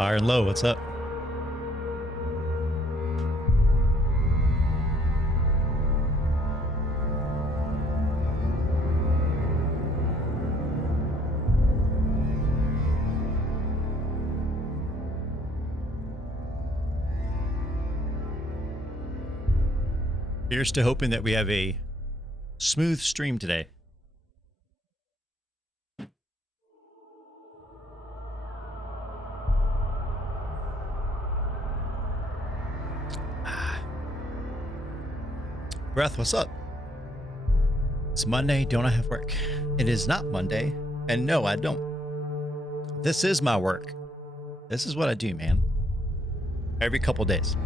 Iron Low, what's up? Here's to hoping that we have a smooth stream today. Breath, what's up? It's Monday, don't I have work? It is not Monday, and no, I don't. This is my work. This is what I do, man. Every couple days.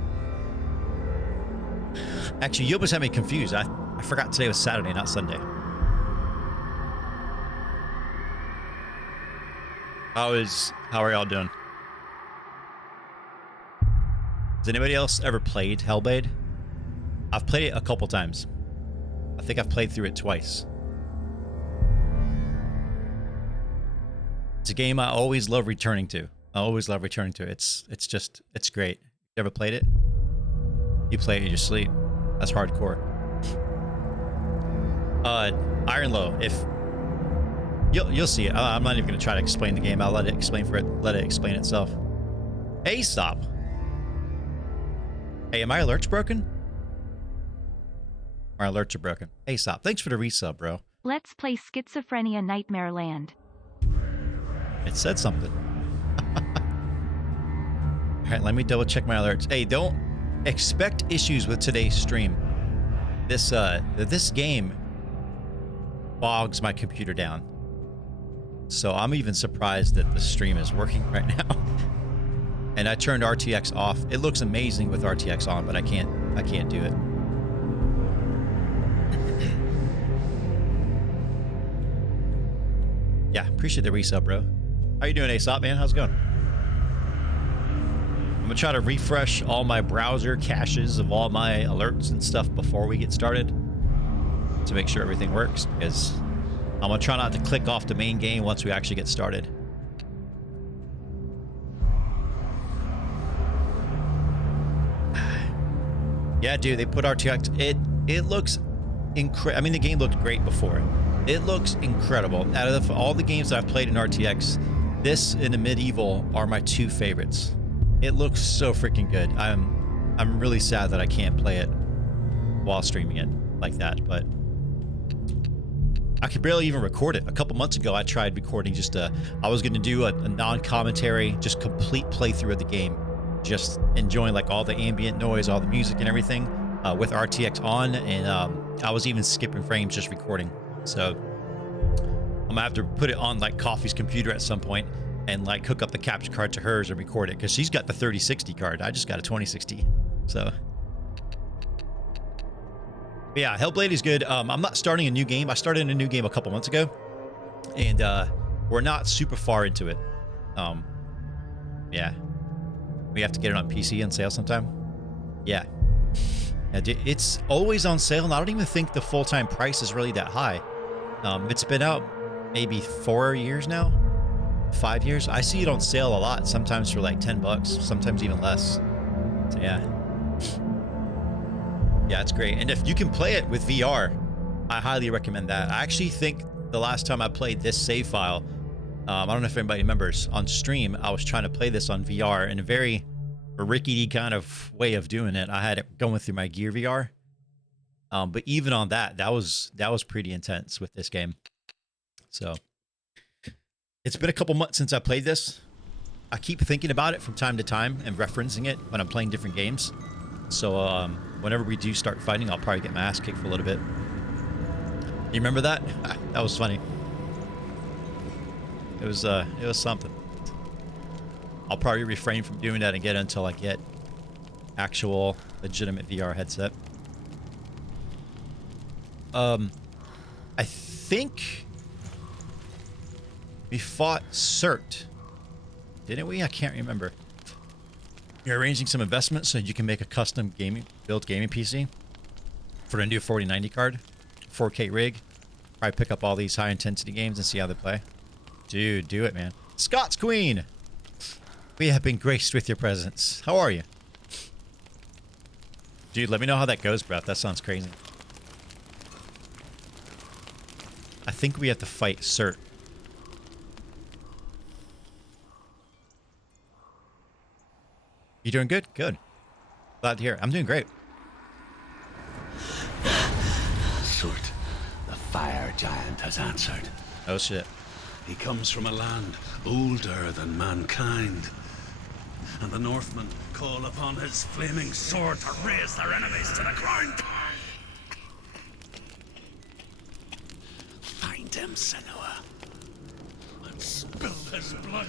Actually, you almost had me confused. I forgot today was Saturday, not Sunday. How are y'all doing? Has anybody else ever played Hellblade? I've played it a couple times. I think I've played through it twice. It's a game I always love returning to. I always love returning to it. It's great. You ever played it? You play it in your sleep. That's hardcore. Iron Low, if you'll see it. I'm not even gonna try to explain the game. I'll let it explain itself. Hey, stop. Hey, am my alerts broken? My alerts are broken. Hey, stop. Thanks for the resub, bro. Let's play Schizophrenia Nightmare Land. It said something. All right, let me double check my alerts. Hey, don't expect issues with today's stream. This game bogs my computer down. So I'm even surprised that the stream is working right now. And I turned RTX off. It looks amazing with RTX on, but I can't do it. Yeah, appreciate the resub, bro. How you doing, Aesop, man? How's it going? I'm gonna try to refresh all my browser caches of all my alerts and stuff before we get started to make sure everything works, because I'm gonna try not to click off the main game once we actually get started. Yeah, dude, they put RTX. It looks incredible. I mean, the game looked great before. It looks incredible. Out of all the games that I've played in RTX, this and the Medieval are my two favorites. It looks so freaking good. I'm really sad that I can't play it while streaming it like that, but I could barely even record it. A couple months ago, I tried recording I was going to do a non-commentary, just complete playthrough of the game, just enjoying like all the ambient noise, all the music and everything with RTX on, and I was even skipping frames just recording. So I'm gonna have to put it on like Coffee's computer at some point and like hook up the capture card to hers and record it, because she's got the 3060 card. I just got a 2060. So but yeah, Hellblade is good. I'm not starting a new game. I started a new game a couple months ago, and we're not super far into it. Yeah, we have to get it on PC on sale sometime. Yeah, it's always on sale, and I don't even think the full-time price is really that high. It's been out maybe 4 years now, 5 years. I see it on sale a lot, sometimes for like 10 bucks, sometimes even less. So yeah. Yeah, it's great. And if you can play it with VR, I highly recommend that. I actually think the last time I played this save file, I don't know if anybody remembers, on stream, I was trying to play this on VR in a very rickety kind of way of doing it. I had it going through my Gear VR. But even on that was pretty intense with this game. So it's been a couple months since I played this. I keep thinking about it from time to time and referencing it when I'm playing different games. So whenever we do start fighting, I'll probably get my ass kicked for a little bit. You remember that? That was funny. It was something. I'll probably refrain from doing that again until I get actual legitimate VR headset. I think we fought Cert, didn't we? I can't remember. You're arranging some investments so you can make a custom built gaming PC for the new 4090 card, 4K rig. Probably pick up all these high intensity games and see how they play. Dude, do it, man. Scott's Queen. We have been graced with your presence. How are you? Dude, let me know how that goes, Breath. That sounds crazy. I think we have to fight Cert. You doing good? Good. Glad to hear. I'm doing great. Surt, the fire giant has answered. Oh shit. He comes from a land older than mankind. And the Northmen call upon his flaming sword to raise their enemies to the ground. Find him, Senua, and spill his blood.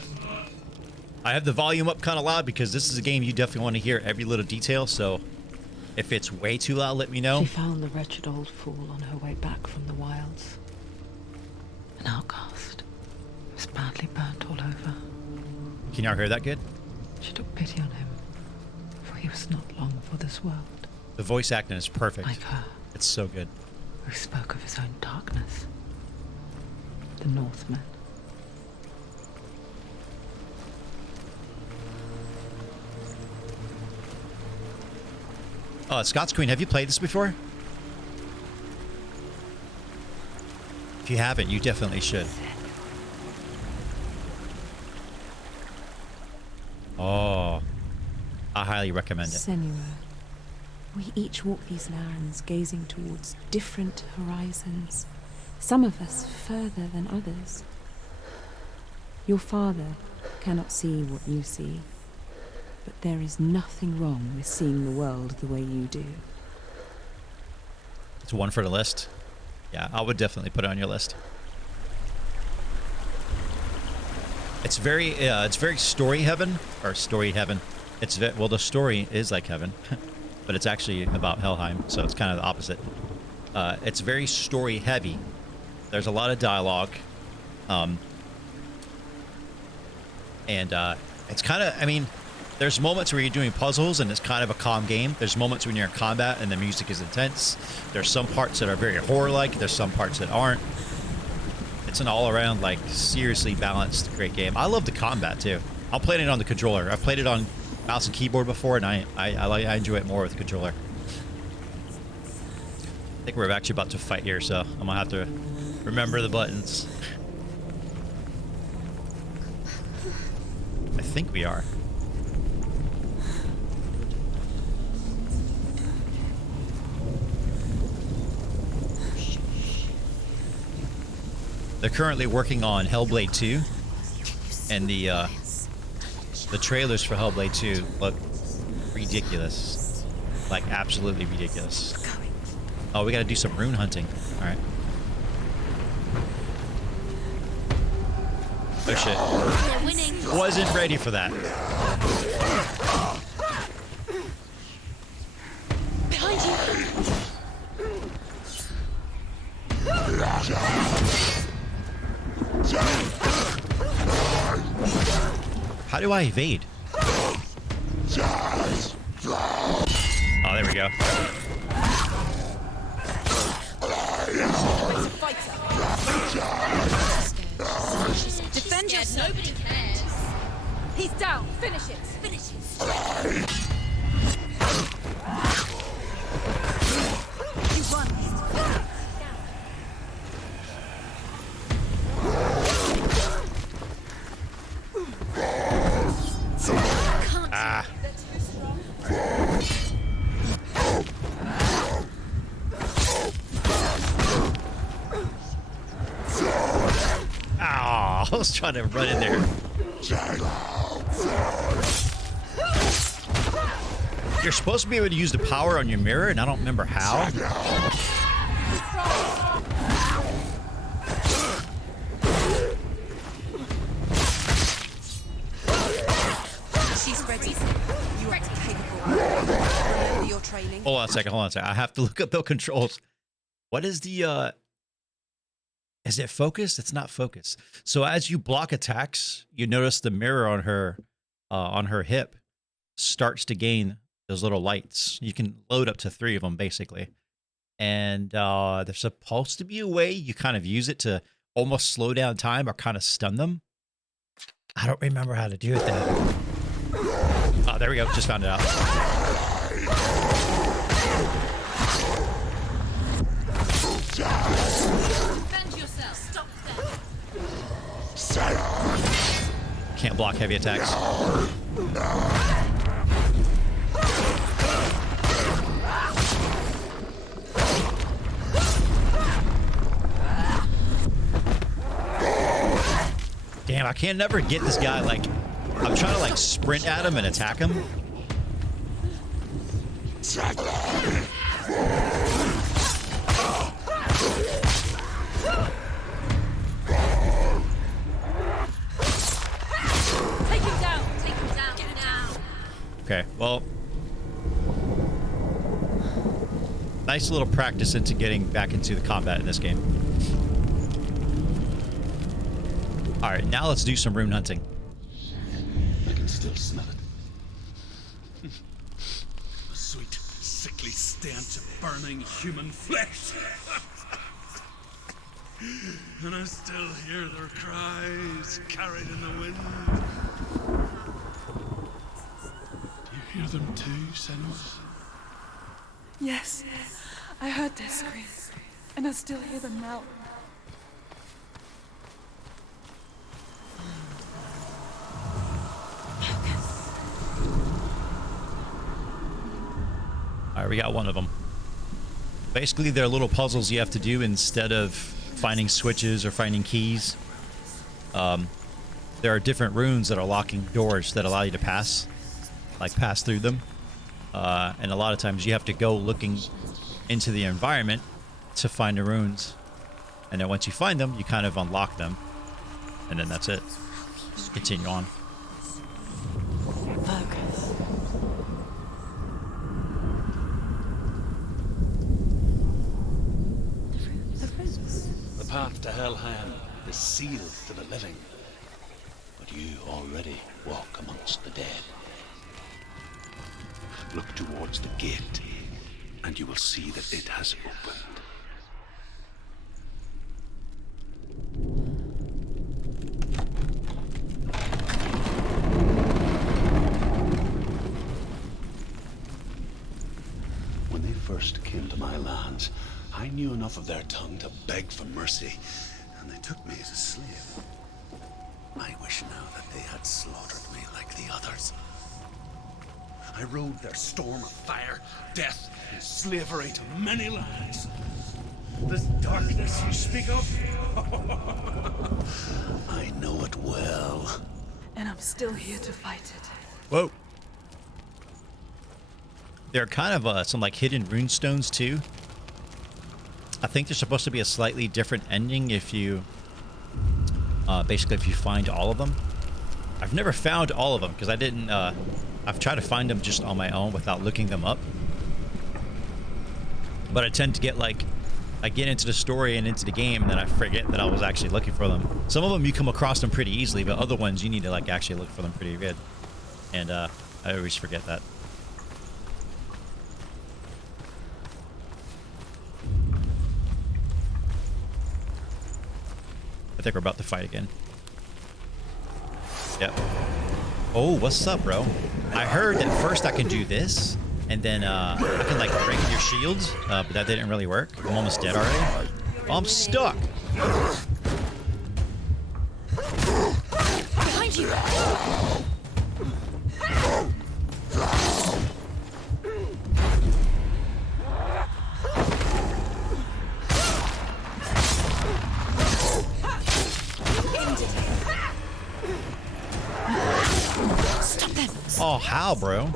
I have the volume up kind of loud because this is a game you definitely want to hear every little detail, so if it's way too loud, let me know. She found the wretched old fool on her way back from the wilds. An outcast. Was badly burnt all over. Can y'all hear that good? She took pity on him, for he was not long for this world. The voice acting is perfect. Like her, It's so good. who spoke of his own darkness. The Northmen. Scott's Queen, have you played this before? If you haven't, you definitely should. Oh, I highly recommend it. Senua, we each walk these lands gazing towards different horizons, some of us further than others. Your father cannot see what you see, but there is nothing wrong with seeing the world the way you do. It's one for the list. Yeah, I would definitely put it on your list. It's very story heaven, or story heaven. Well, the story is like heaven, but it's actually about Helheim, so it's kind of the opposite. It's very story heavy. There's a lot of dialogue, and it's kind of, I mean, there's moments where you're doing puzzles and it's kind of a calm game. There's moments when you're in combat and the music is intense. There's some parts that are very horror-like. There's some parts that aren't. It's an all-around, like, seriously balanced, great game. I love the combat, too. I'm playing it on the controller. I've played it on mouse and keyboard before, and I enjoy it more with the controller. I think we're actually about to fight here, so I'm gonna have to remember the buttons. I think we are. They're currently working on Hellblade 2, and the trailers for Hellblade 2 look ridiculous, like absolutely ridiculous. Oh, we got to do some rune hunting. All right. Oh shit! We're winning. Wasn't ready for that. Behind you. How do I evade? Oh, there we go. Defend yourself. Nobody cares. He's down. Finish it. Finish it. You won. Ah. Oh, I was trying to run in there. You're supposed to be able to use the power on your mirror, and I don't remember how. She's ready. You are capable. Remember your training. Hold on a second. I have to look up the controls. What is the, is it focus? It's not focus. So as you block attacks, you notice the mirror on her hip starts to gain those little lights. You can load up to 3 of them, basically. And there's supposed to be a way you kind of use it to almost slow down time or kind of stun them. I don't remember how to do it, though. Oh, there we go. Just found it out. Defend yourself. Stop them. Can't block heavy attacks. Damn, I can't never get this guy. Like, I'm trying to like sprint at him and attack him. Take him down. Take him down. Get him down. Okay, well, nice little practice into getting back into the combat in this game. All right, now let's do some rune hunting. I can still smell it. The sweet, sickly stench of burning human flesh. And I still hear their cries carried in the wind. Do you hear them too, Senua? Yes, I heard their screams, and I still hear them now. All right, we got one of them. Basically, they're little puzzles you have to do instead of finding switches or finding keys. There are different runes that are locking doors that allow you to pass through them. And a lot of times you have to go looking into the environment to find the runes. And then once you find them, you kind of unlock them. And then that's it. Just continue on. Focus. The path to Helheim is sealed to the living, but you already walk amongst the dead. Look towards the gate, and you will see that it has opened. When they first came to my lands, I knew enough of their tongue to beg for mercy, and they took me as a slave. I wish now that they had slaughtered me like the others. I rode their storm of fire, death, and slavery to many lands. This darkness you speak of, I know it well. And I'm still here to fight it. Whoa. There are kind of some like hidden rune stones too. I think there's supposed to be a slightly different ending if you basically if you find all of them. I've never found all of them because I didn't I've tried to find them just on my own without looking them up. But I tend to get like I get into the story and into the game and then I forget that I was actually looking for them. Some of them you come across them pretty easily, but other ones you need to like actually look for them pretty good. And I always forget that. I think we're about to fight again. Yep. Oh, what's up, bro? I heard that first I can do this, and then I can like break your shields, but that didn't really work. I'm almost dead already. Oh, I'm stuck. Behind you. Oh, how, bro?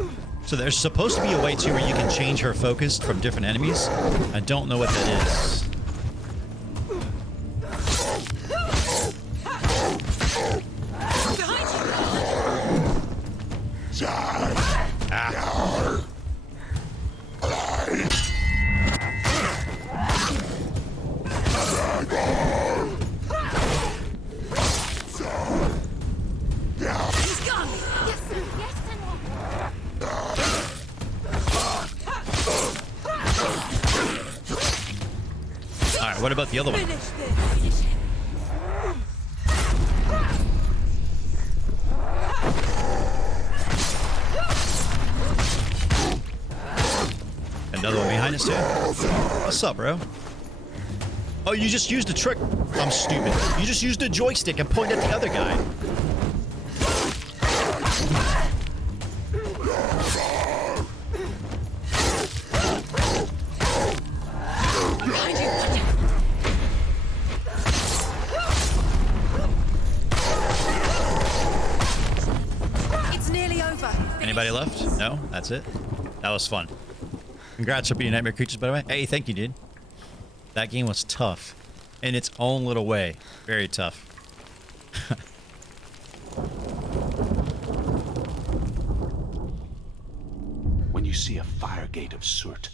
So there's supposed to be a way too where you can change her focus from different enemies. I don't know what that is. Ah. He's gone. Yes, sir. Yes, Senua. All right, what about the other one? Finish this. Another one behind us too. What's up, bro? Oh, you just used a trick. I'm stupid. You just used a joystick and pointed at the other guy. It's nearly over. Anybody left? No? That's it? That was fun. Congrats for beating Nightmare Creatures, by the way. Hey, thank you, dude. That game was tough. In its own little way. Very tough. When you see a fire gate of Surt,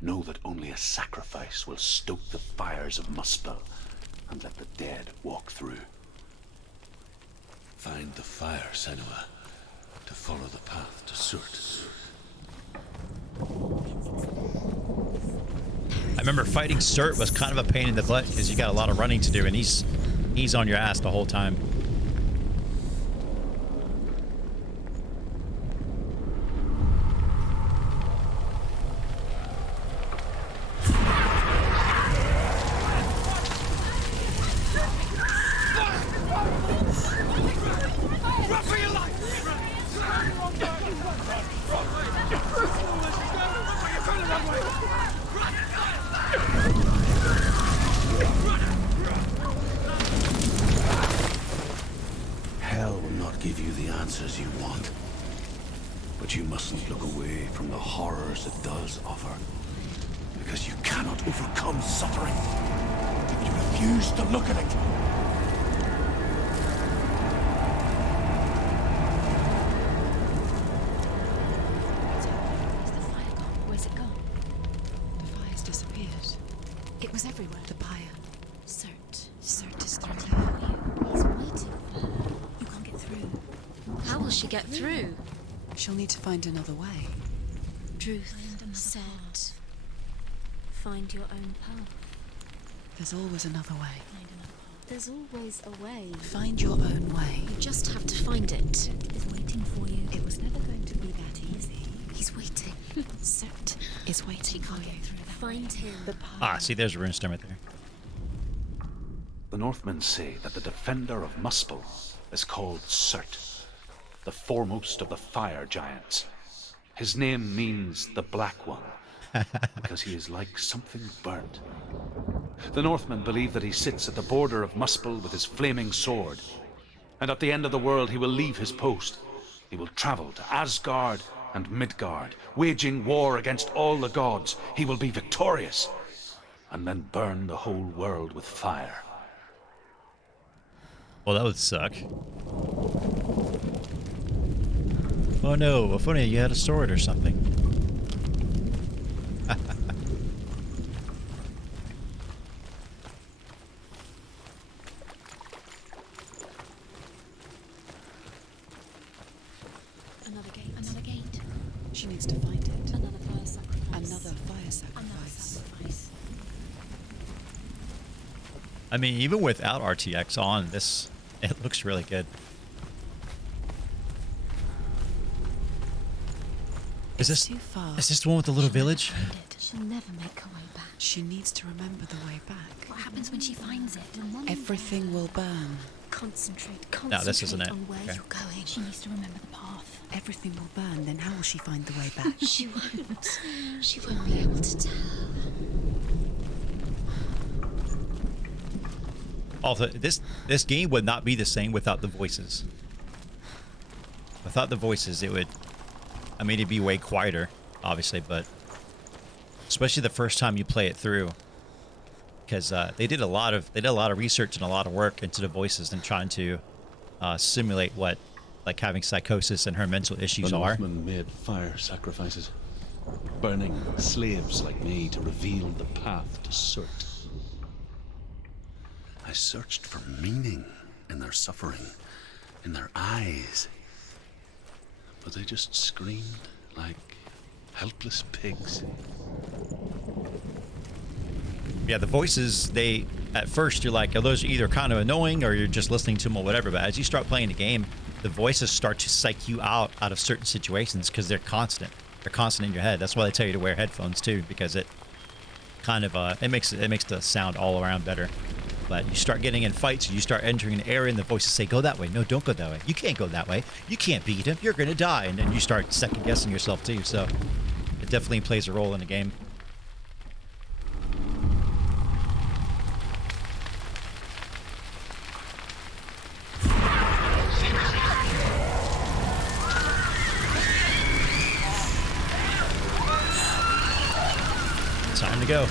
know that only a sacrifice will stoke the fires of Muspel and let the dead walk through. Find the fire, Senua, to follow the path to Surt. I remember fighting Surt was kind of a pain in the butt because you got a lot of running to do, and he's on your ass the whole time. Hell will not give you the answers you want. But you mustn't look away from the horrors it does offer. Because you cannot overcome suffering if you refuse to look at it. Where's the fire gone? Where's it gone? The fire's disappeared. It was everywhere. The pyre. Cert. Cert is through there. He's waiting for her. You can't get through. How will she get through? She'll need to find another way. Truth said, find your own path. There's always another way. There's always a way. Find your own way. You just have to find it. Is waiting for you. It was never going to be that easy. He's waiting. Cert Is waiting for you. Find him. Ah, see, there's a runestone right there. The Northmen say that the defender of Muspel is called Surt, the foremost of the fire giants. His name means the Black One, because he is like something burnt. The Northmen believe that he sits at the border of Muspel with his flaming sword, and at the end of the world he will leave his post. He will travel to Asgard and Midgard, waging war against all the gods. He will be victorious, and then burn the whole world with fire. Well, that would suck. Oh no, if only you had a sword or something. Another gate. Another gate. She needs to find it. Another fire sacrifice. Another fire Another sacrifice. sacrifice. I mean, even without RTX on, this, it looks really good. Is this Too far. is this the one with the little village? Find it. She'll never make her way back. She needs to remember the way back. What happens when she finds it? Everything will burn. Concentrate. No, this isn't it. On where Okay. you're going. She needs to remember the path. Everything will burn. Then how will she find the way back? She won't. She won't be able to tell. Also, this game would not be the same without the voices. Without the voices, it would. I mean, it'd be way quieter, obviously, but especially the first time you play it through, because they did a lot of research and a lot of work into the voices and trying to simulate what like having psychosis and her mental issues The are. Northmen made fire sacrifices, burning slaves like me to reveal the path to Surt. I searched for meaning in their suffering, in their eyes, but they just screamed like helpless pigs. Yeah, the voices, they, at first you're like, oh, those are either kind of annoying or you're just listening to them or whatever, but as you start playing the game, the voices start to psych you out of certain situations because they're constant. are constant in your head. That's why they tell you to wear headphones too, because it kind of it makes the sound all around better. But you start getting in fights, you start entering an area, and the voices say, "Go that way." No, don't go that way. You can't go that way. You can't beat him. You're gonna die, and then you start second guessing yourself too. So it definitely plays a role in the game. Time to go.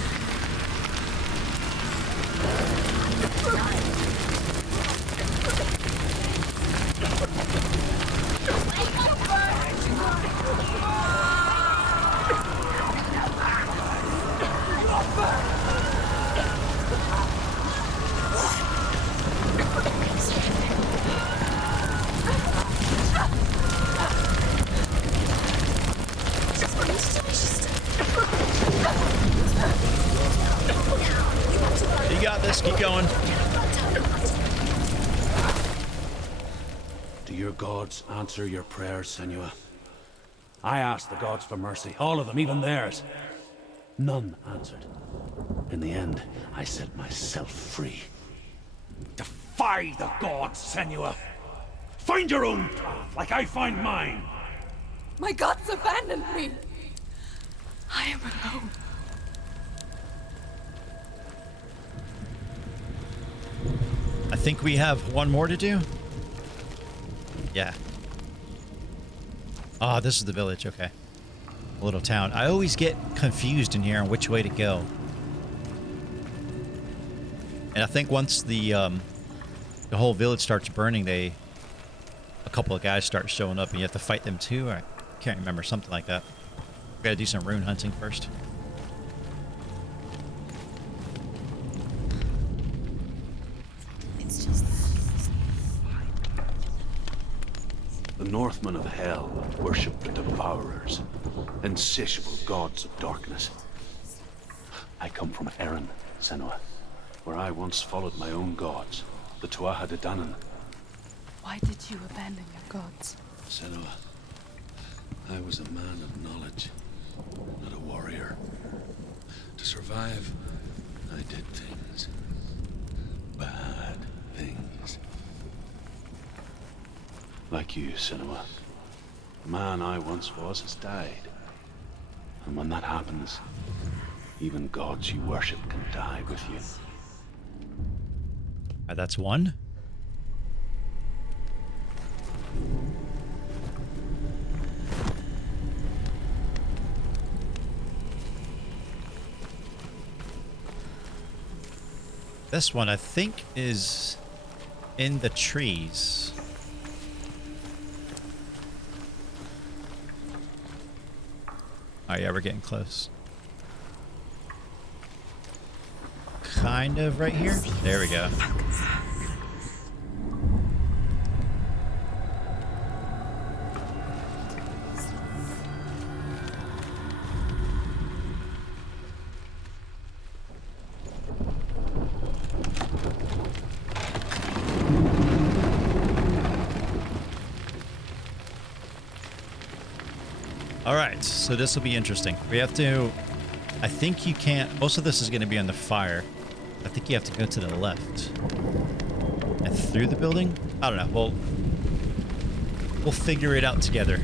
You got this. Keep going. Do your gods answer your prayers, Senua? I asked the gods for mercy, all of them, even theirs. None answered. In the end, I set myself free. Defy the gods, Senua! Find your own path, like I find mine! My gods abandoned me. I am alone. I think we have one more to do. Yeah. Oh, this is the village. Okay. A little town. I always get confused in here on which way to go. And I think once the whole village starts burning, a couple of guys start showing up, and you have to fight them too. I can't remember, something like that. We gotta do some rune hunting first. It's just The Northmen of Hell worship the Devourers, insatiable gods of darkness. I come from Erin, Senua, where I once followed my own gods, the Tuatha De Danann. Why did you abandon your gods? Senua, I was a man of knowledge, not a warrior. To survive, I did things. Bad things. Like you, Senua. The man I once was has died. And when that happens, even gods you worship can die with you. That's one. This one, I think, is in the trees. Oh yeah, we're getting close. Kind of right here. There we go. All right, so this will be interesting. We have to, I think you can't, most of this is going to be on the fire. I think you have to go to the left. And through the building? I don't know, we'll figure it out together.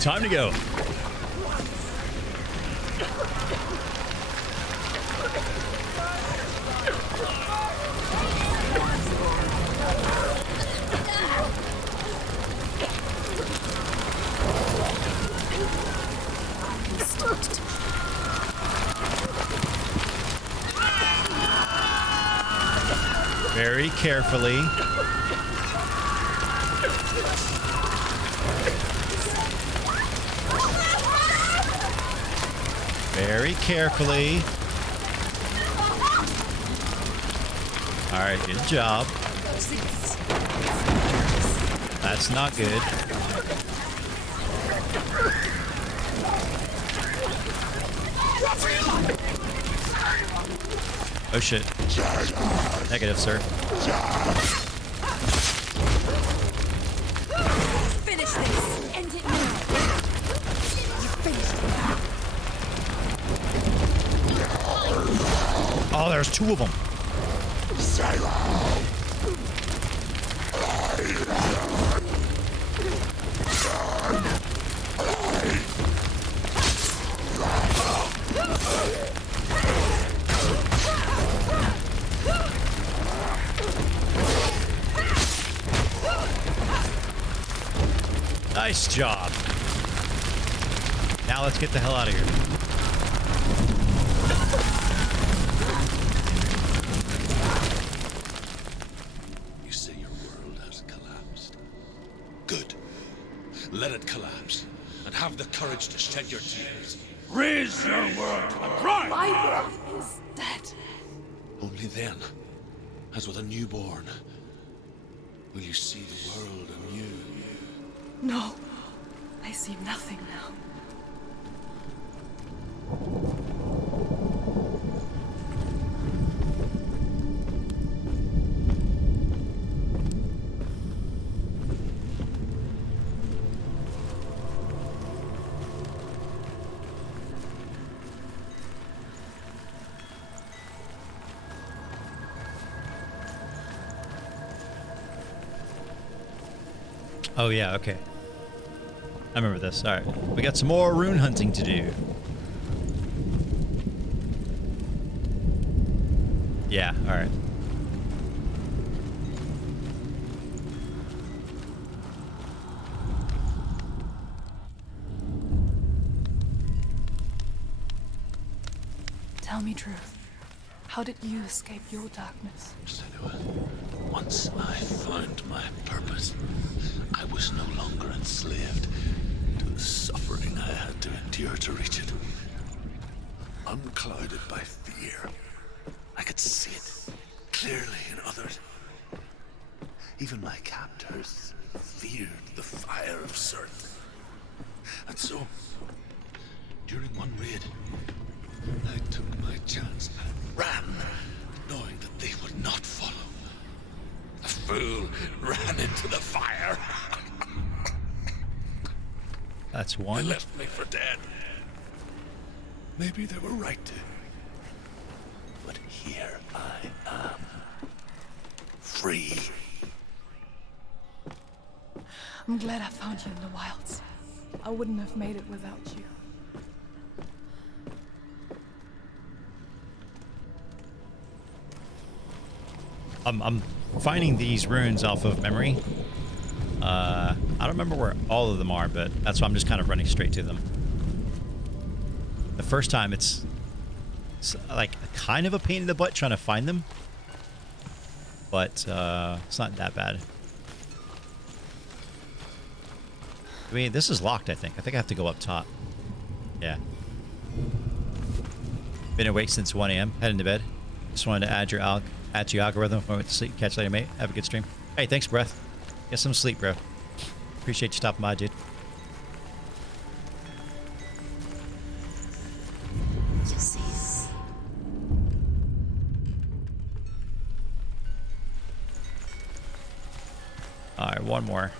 Time to go. Very carefully. Very carefully. All right, good job. That's not good. Oh shit. Negative, sir. Finish this. End it now. You finished it. Oh, there's two of them. Nice job. Now let's get the hell out of here. You say your world has collapsed. Good. Let it collapse. And have the courage to shed your tears. Raise your world and cry! My world is dead. Only then, as with a newborn, will you see the world anew. No, I see nothing now. Oh yeah, okay. I remember this. All right, we got some more rune hunting to do. Yeah, all right. Tell me truth. How did you escape your darkness? Senua, once I found my purpose, I was no longer enslaved to the suffering I had to endure to reach it. Unclouded by fear, I could see it clearly in others. Even my captors feared the fire of Sirth. And so, during one raid, I took my chance and ran, knowing that they would not follow. The fool ran into the fire. That's They one. left me for dead. Maybe they were right to. But here I am. Free. I'm glad I found you in the wilds. I wouldn't have made it without you. I'm finding these runes off of memory. I don't remember where all of them are, but that's why I'm just kind of running straight to them. The first time it's like kind of a pain in the butt trying to find them, but it's not that bad. I mean, this is locked, I think. I have to go up top. Yeah. Been awake since 1 a.m. Heading to bed. Just wanted to add your algorithm before I went to sleep. Catch you later, mate. Have a good stream. Hey, thanks, Breath. Get some sleep, bro. Appreciate you stopping by, dude. Ulysses. All right, one more.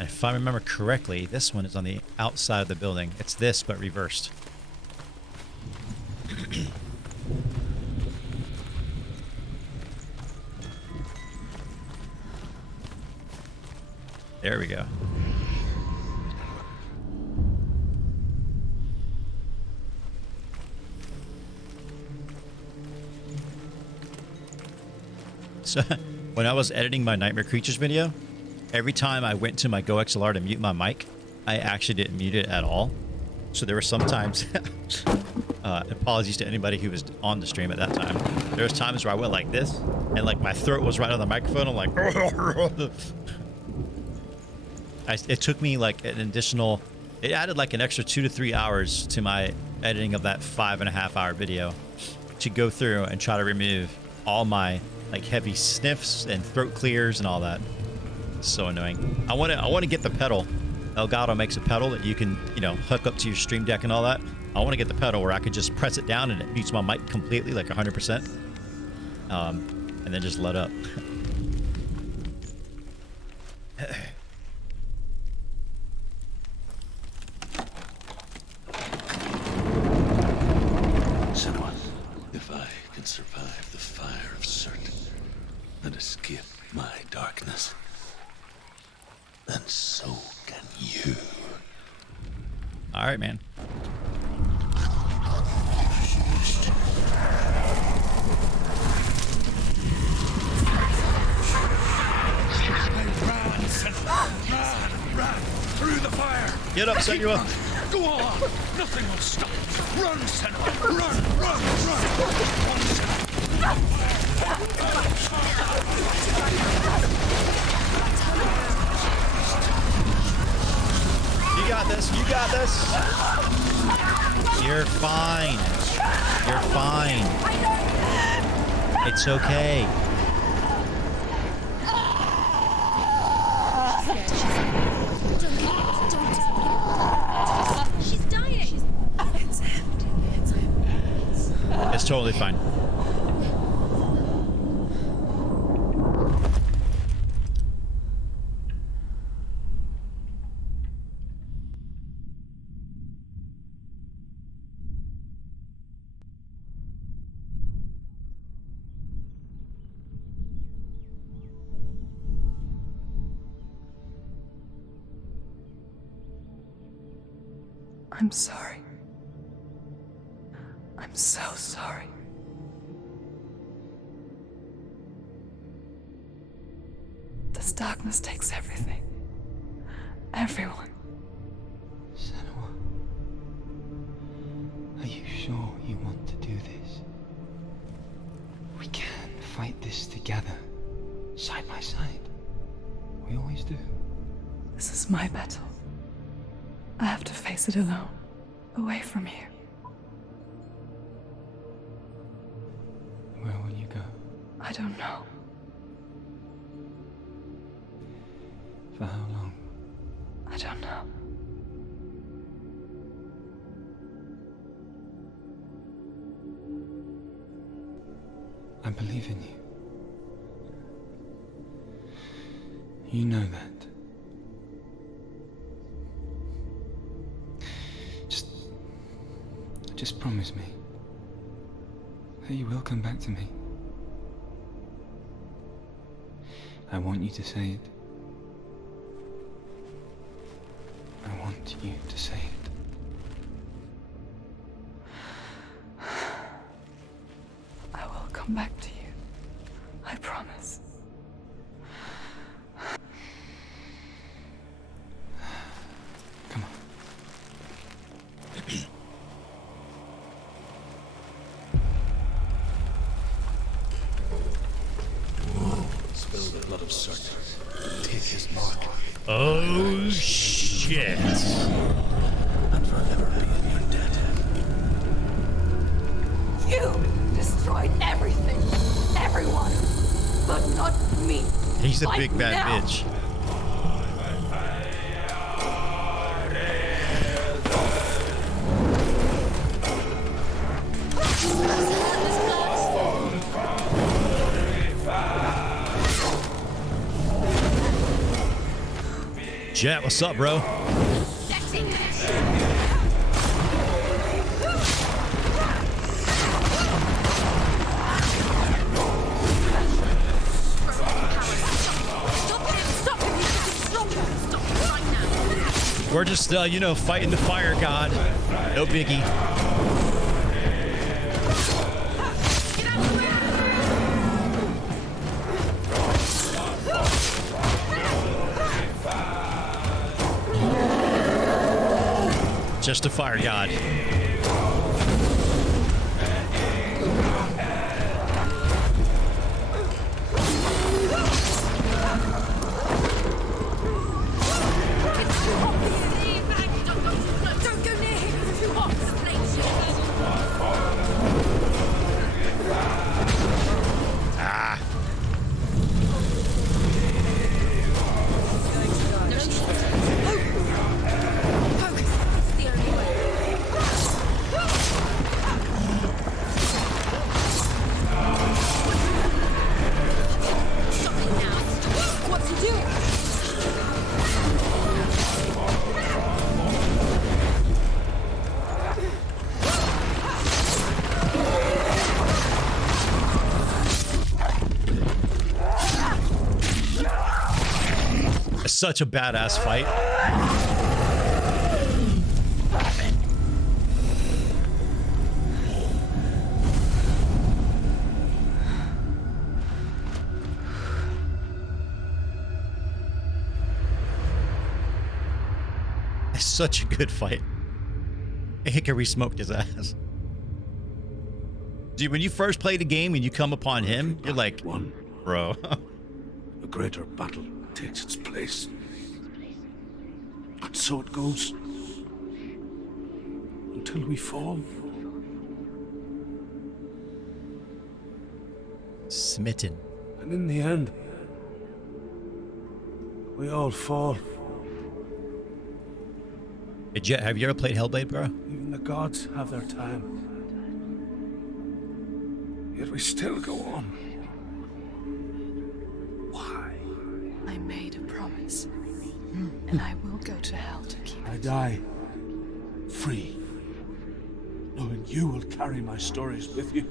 And if I remember correctly, this one is on the outside of the building. It's this, but reversed. There we go. So, when I was editing my Nightmare Creatures video, every time I went to my GoXLR to mute my mic, I actually didn't mute it at all. So there were some times, apologies to anybody who was on the stream at that time. There was times where I went like this, and like my throat was right on the microphone. I'm like, it took me like an additional, it added like an extra 2 to 3 hours to my editing of that 5.5 hour video to go through and try to remove all my like heavy sniffs and throat clears and all that. It's so annoying. I want to get the pedal. Elgato makes a pedal that you can, you know, hook up to your Stream Deck and all that. I want to get the pedal where I could just press it down and it mutes my mic completely, like 100%, and then just let up. Senua, if I can survive the fire of Surt and escape my darkness, then so can you. All right, man. Run through the fire. Get up, Senua. Go on. Nothing will stop. Run, Senua. Run. On, You got this. You got this. You're fine. You're fine. It's okay. She's dying. It's empty. It's totally fine. I'm sorry. I'm so sorry. This darkness takes everything. Everyone. Senua, are you sure you want to do this? We can fight this together, side by side. We always do. This is my battle. I have to face it alone, away from here. Where will you go? I don't know. For how long? I don't know. I believe in you. You know that. Just promise me that you will come back to me. I want you to say it. I want you to say it. I will come back to you. I promise. Come on. Spill the blood of Surt. Take his mark. Oh, shit. And forever be in your debt. You destroyed everything, everyone, but not me. He's a Fight big bad now. bitch. Jet, what's up, bro? We're just, you know, fighting the fire god. No biggie. Just a fire god. Don't go near him. It's too hot. such a badass fight. It's such a good fight. Hickory smoked his ass. Dude, when you first play the game and you come upon him, you're like, one, bro. a greater battle takes its place. And so it goes. Until we fall. Smitten. And in the end, we all fall. Have you ever played Hellblade, bro? Even the gods have their time. Yet we still go on. Why? I made a promise, and I will go to hell to keep I it. die free, knowing you will carry my stories with you.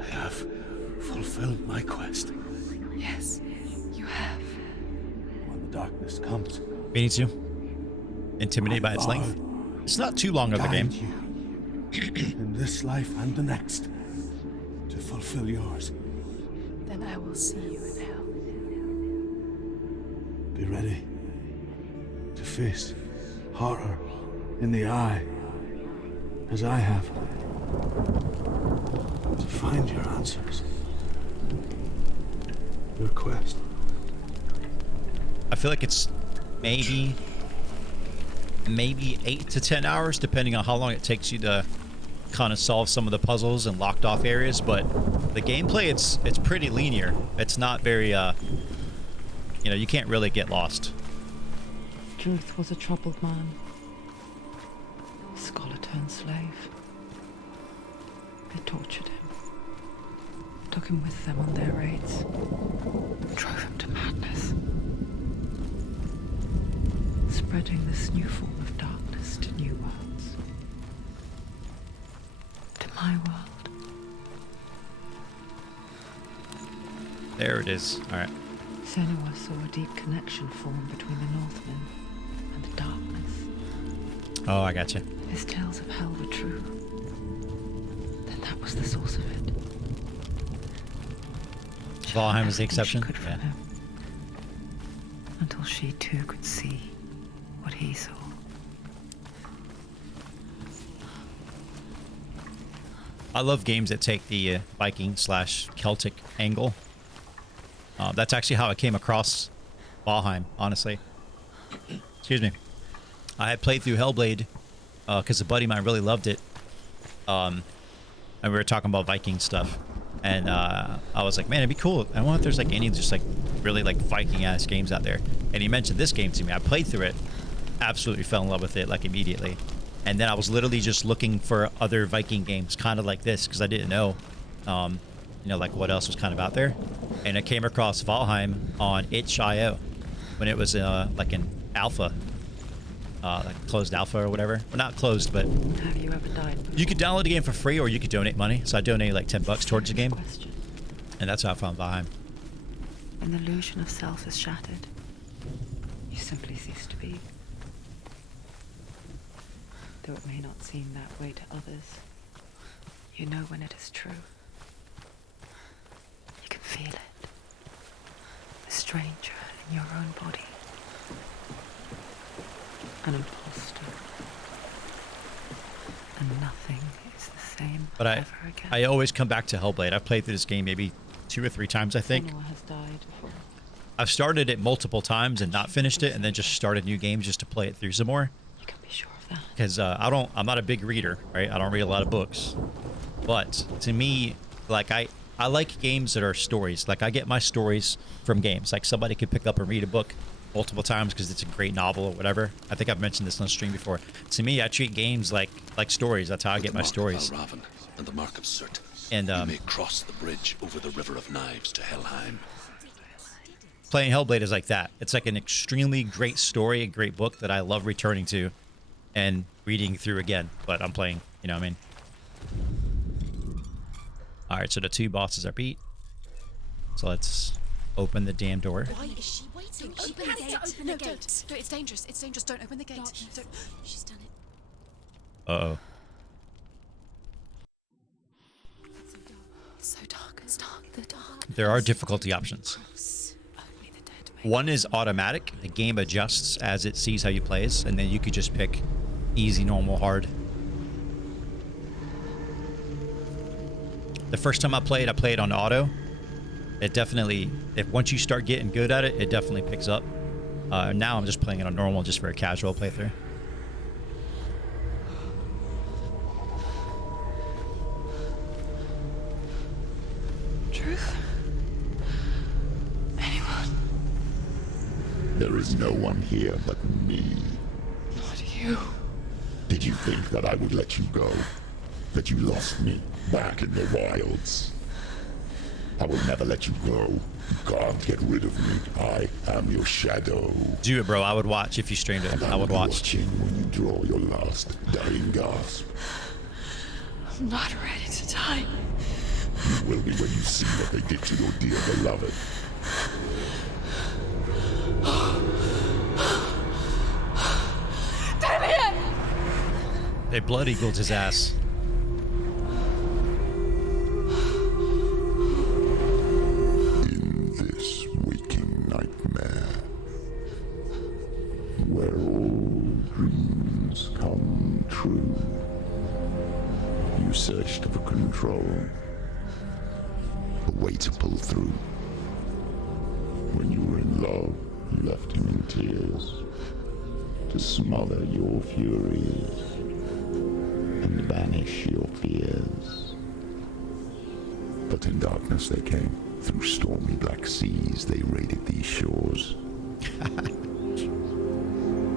I have fulfilled my quest. Yes, you have. When the darkness comes, Me needs you. Intimidated by its length. It's not too long of a game. You in this life and the next to fulfill yours. Then I will see you in hell. Be ready to face horror in the eye, as I have. To find your answers. Your quest. I feel like it's maybe 8 to 10 hours, depending on how long it takes you to kind of solve some of the puzzles and locked off areas. But the gameplay, it's pretty linear. It's not very, you know, you can't really get lost. Druth was a troubled man. Scholar turned slave. They tortured him. Took him with them on their raids. Drove him to madness. Spreading this new form of darkness to new worlds. To my world. There it is. All right. Senua saw a deep connection form between the Northmen and the darkness. Oh, I got you. His tales of hell were true. Then that was the source of it. Valheim was the exception. She could from him. Until she too could see what he saw. I love games that take the Viking/Celtic angle. That's actually how I came across Valheim, honestly. Excuse me. I had played through Hellblade because a buddy of mine really loved it. And we were talking about Viking stuff. And I was like, man, it'd be cool. I wonder if there's like any just like really like Viking-ass games out there. And he mentioned this game to me. I played through it. Absolutely fell in love with it like immediately. And then I was literally just looking for other Viking games kind of like this because I didn't know, you know, like what else was kind of out there. And I came across Valheim on itch.io when it was like an alpha, like closed alpha or whatever. Well, not closed, but Have you ever died? you could download the game for free or you could donate money. So I donated like $10 towards the game. Question. And that's how I found Valheim. When the illusion of self is shattered, you simply cease to be. Though it may not seem that way to others, you know when it is true. You can feel it. A stranger in your own body. An imposter. And nothing is the same But ever again. I always come back to Hellblade. I've played through this game maybe 2 or 3 times, I think. Senua has died before. I've started it multiple times and not finished it, and then just started new games just to play it through some more. You can be sure of that. Because I'm not a big reader, right? I don't read a lot of books. But to me, like I like games that are stories. Like I get my stories from games. Like somebody could pick up and read a book multiple times because it's a great novel or whatever. I think I've mentioned this on stream before. To me, I treat games like stories. That's how I get my stories. Raven and the mark of Surt. And you may cross the bridge over the River of Knives to Helheim. Playing Hellblade is like that. It's like an extremely great story, a great book that I love returning to and reading through again. But I'm playing, you know what I mean? All right, so the 2 bosses are beat. So let's open the damn door. Why is she waiting? She Open has the to gate. open No, the gate. don't. No, it's dangerous. It's dangerous. Don't open the gate. Don't. She's done it. Uh-oh. It's so dark. It's dark. The dark. There are difficulty options. Only the dead may. One is automatic. The game adjusts as it sees how you plays, and then you could just pick easy, normal, hard. The first time I played on auto. It definitely, once you start getting good at it, it definitely picks up. Now I'm just playing it on normal, just for a casual playthrough. Truth? Anyone? There is no one here but me. Not you. Did you think that I would let you go? That you lost me back in the wilds? I will never let you go. You can't get rid of me. I am your shadow. Do it, bro. I would watch if you streamed it. And I would be watch. watching when you draw your last dying gasp. I'm not ready to die. You will be when you see what they did to your dear beloved. They blood eagled his ass. In this waking nightmare, where all dreams come true, you searched for control, a way to pull through. When you were in love, you left him in tears, to smother your furies and banish your fears. But in darkness they came. Through stormy black seas they raided these shores.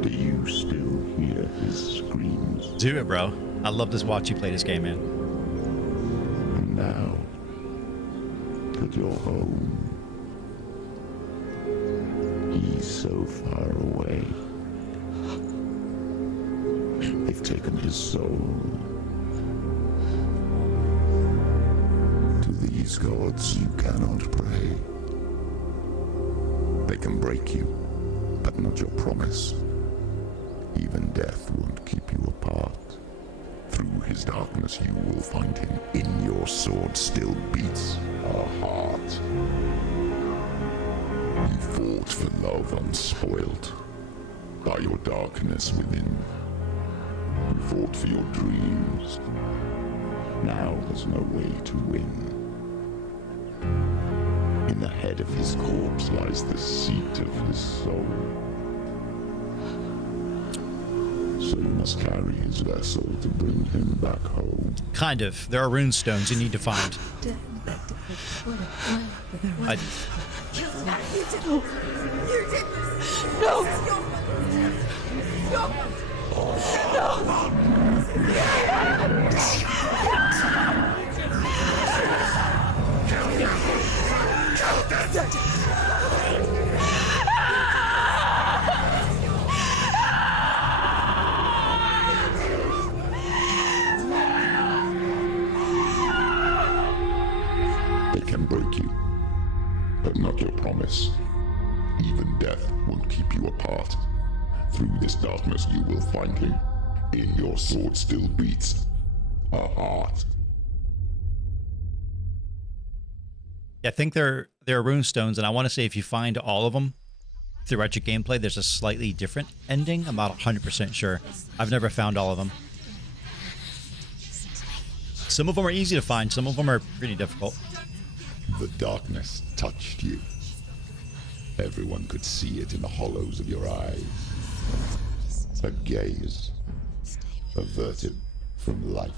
Do you still hear his screams? Do it, bro. I love to watch you play this game, man. And now that you're home, he's so far away. They've taken his soul. To these gods you cannot pray. They can break you, but not your promise. Even death won't keep you apart. Through his darkness you will find him. In your sword still beats a heart. You fought for love unspoilt by your darkness within. You fought for your dreams. Now there's no way to win. In the head of his corpse lies the seat of his soul. So you must carry his vessel to bring him back home. Kind of. There are rune stones you need to find. They can break you, but not your promise. Even death won't keep you apart. Through this darkness you will find him. In your sword still beats a heart. I think there are rune stones, and I want to say if you find all of them throughout your gameplay, there's a slightly different ending. I'm not 100% sure. I've never found all of them. Some of them are easy to find. Some of them are pretty difficult. The darkness touched you. Everyone could see it in the hollows of your eyes. A gaze averted from life.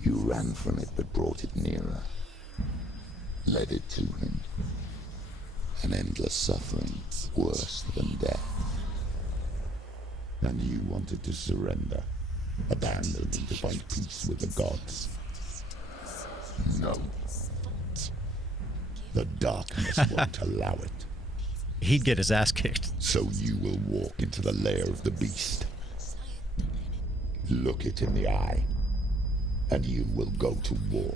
You ran from it but brought it nearer. Led it to him. An endless suffering, worse than death. And you wanted to surrender, abandon and to find peace with the gods. No. The darkness won't allow it. He'd get his ass kicked. So you will walk into the lair of the beast. Look it in the eye, and you will go to war.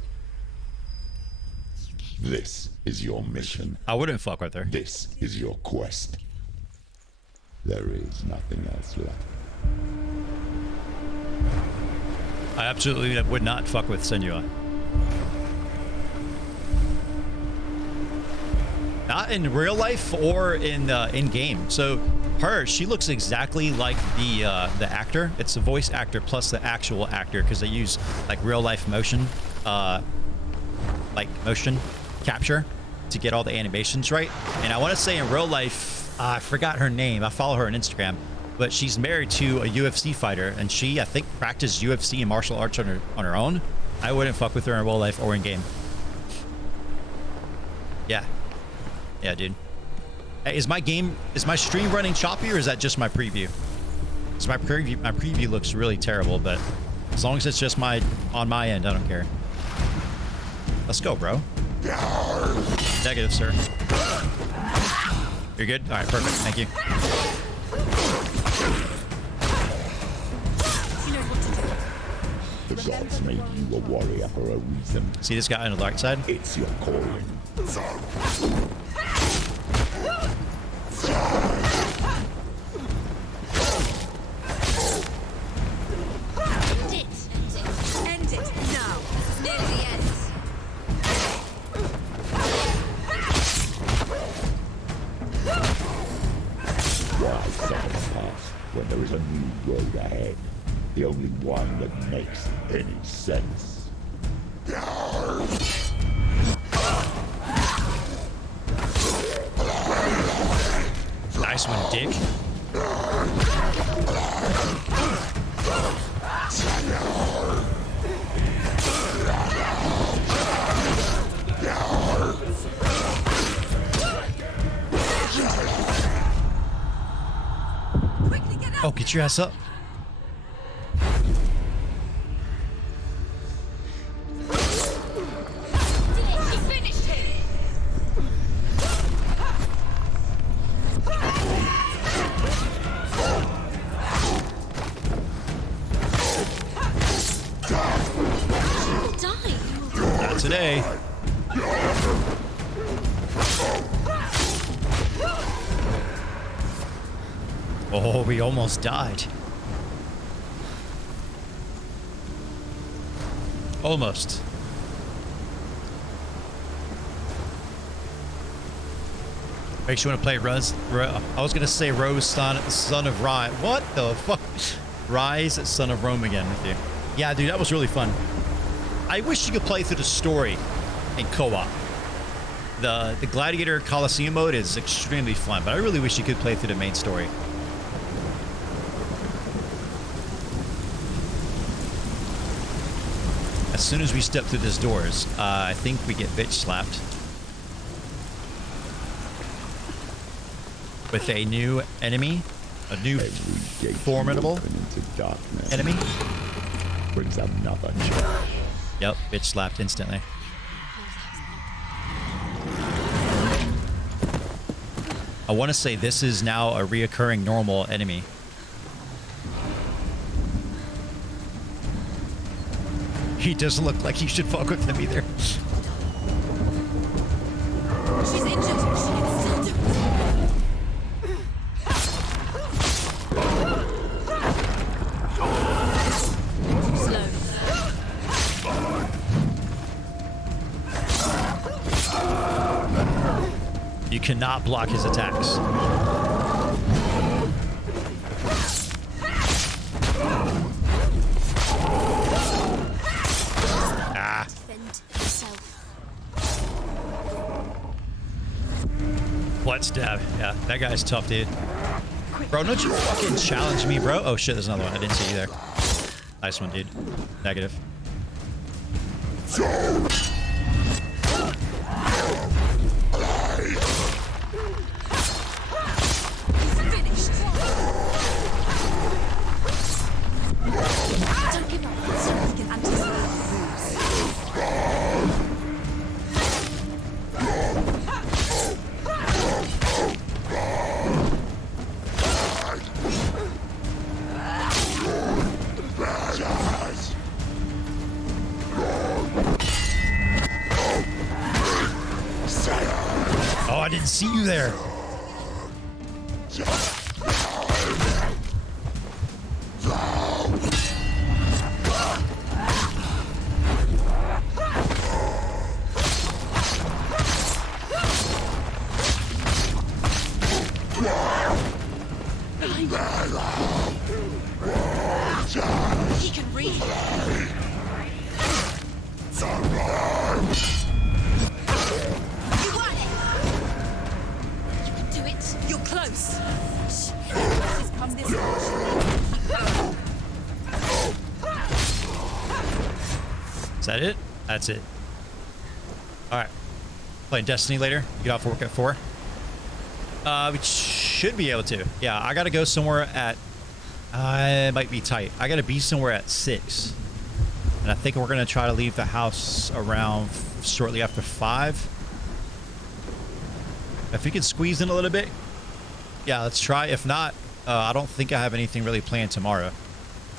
This is your mission. I wouldn't fuck with her. This is your quest. There is nothing else left. I absolutely would not fuck with Senua. Not in real life or in game. So she looks exactly like the actor. It's the voice actor plus the actual actor because they use like real life motion, like motion capture to get all the animations right. And I want to say in real life, I forgot her name. I follow her on Instagram, but she's married to a UFC fighter, and she, I think, practiced UFC and martial arts on her own. I wouldn't fuck with her in real life or in game. Yeah. Yeah, dude. Hey, is my stream running choppy, or is that just my preview? Because my preview looks really terrible, but as long as it's just on my end, I don't care. Let's go, bro. Negative, sir. You're good? All right, perfect. Thank you. The gods made you a warrior for a reason. See this guy on the dark side? It's your calling. End it now. This is near the end. Why suffer the past when there is a new road ahead? The only one that makes any sense. Nice one, dick. Oh, get your ass up. Not today. Oh, we almost died. Almost. Makes you want to play Rose. I was gonna say Rose, son of Rise. What the fuck? Rise, Son of Rome again with you. Yeah, dude, that was really fun. I wish you could play through the story in co-op. The Gladiator Coliseum mode is extremely fun, but I really wish you could play through the main story. As soon as we step through these doors, I think we get bitch slapped with a new enemy, a new formidable enemy. Brings another charge. Yep, bitch slapped instantly. I want to say this is now a reoccurring normal enemy. He doesn't look like you should fuck with him either. She's injured. She can still do it. Slow. You cannot block his attacks. What stab? Yeah, that guy's tough, dude. Bro, don't you fucking challenge me, bro. Oh shit, there's another one. I didn't see you there. Nice one, dude. Negative. Don't give up. So we can anticipate didn't see you there. He can read. You won it. You can do it. You're close. Just come this way. Is that it? That's it. All right. Playing Destiny later. Get off work at 4. We should be able to. Yeah, I gotta go somewhere at. It might be tight. I gotta be somewhere at 6, and I think we're gonna try to leave the house around shortly after 5. If we can squeeze in a little bit, yeah, let's try. If not, I don't think I have anything really planned tomorrow.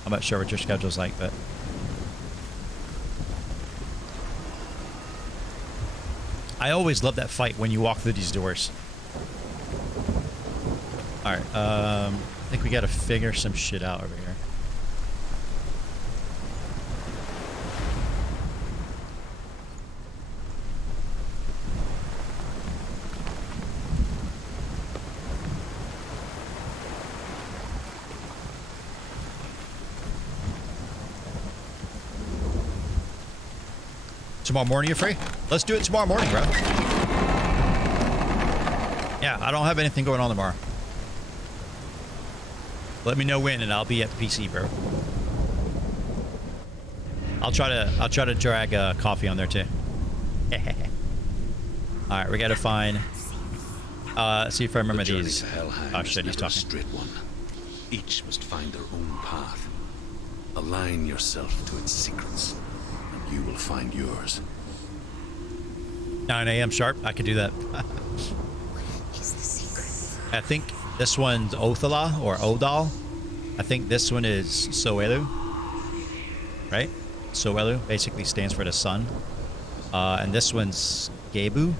I'm not sure what your schedule's like, but. I always love that fight when you walk through these doors. All right, I think we got to figure some shit out over here. Tomorrow morning, you free? Let's do it tomorrow morning, bro. Yeah, I don't have anything going on tomorrow. Let me know when, and I'll be at the PC, bro. I'll try to drag coffee on there too. All right, we gotta find. See if I remember these. Oh shit, he's talking. Straight one. Each must find their own path. Align yourself to its secrets, and you will find yours. 9 a.m. sharp. I could do that. Is the secret? I think this one's Othala or Odal. I think this one is Soelu. Right? Soelu basically stands for the sun. And this one's Gebu.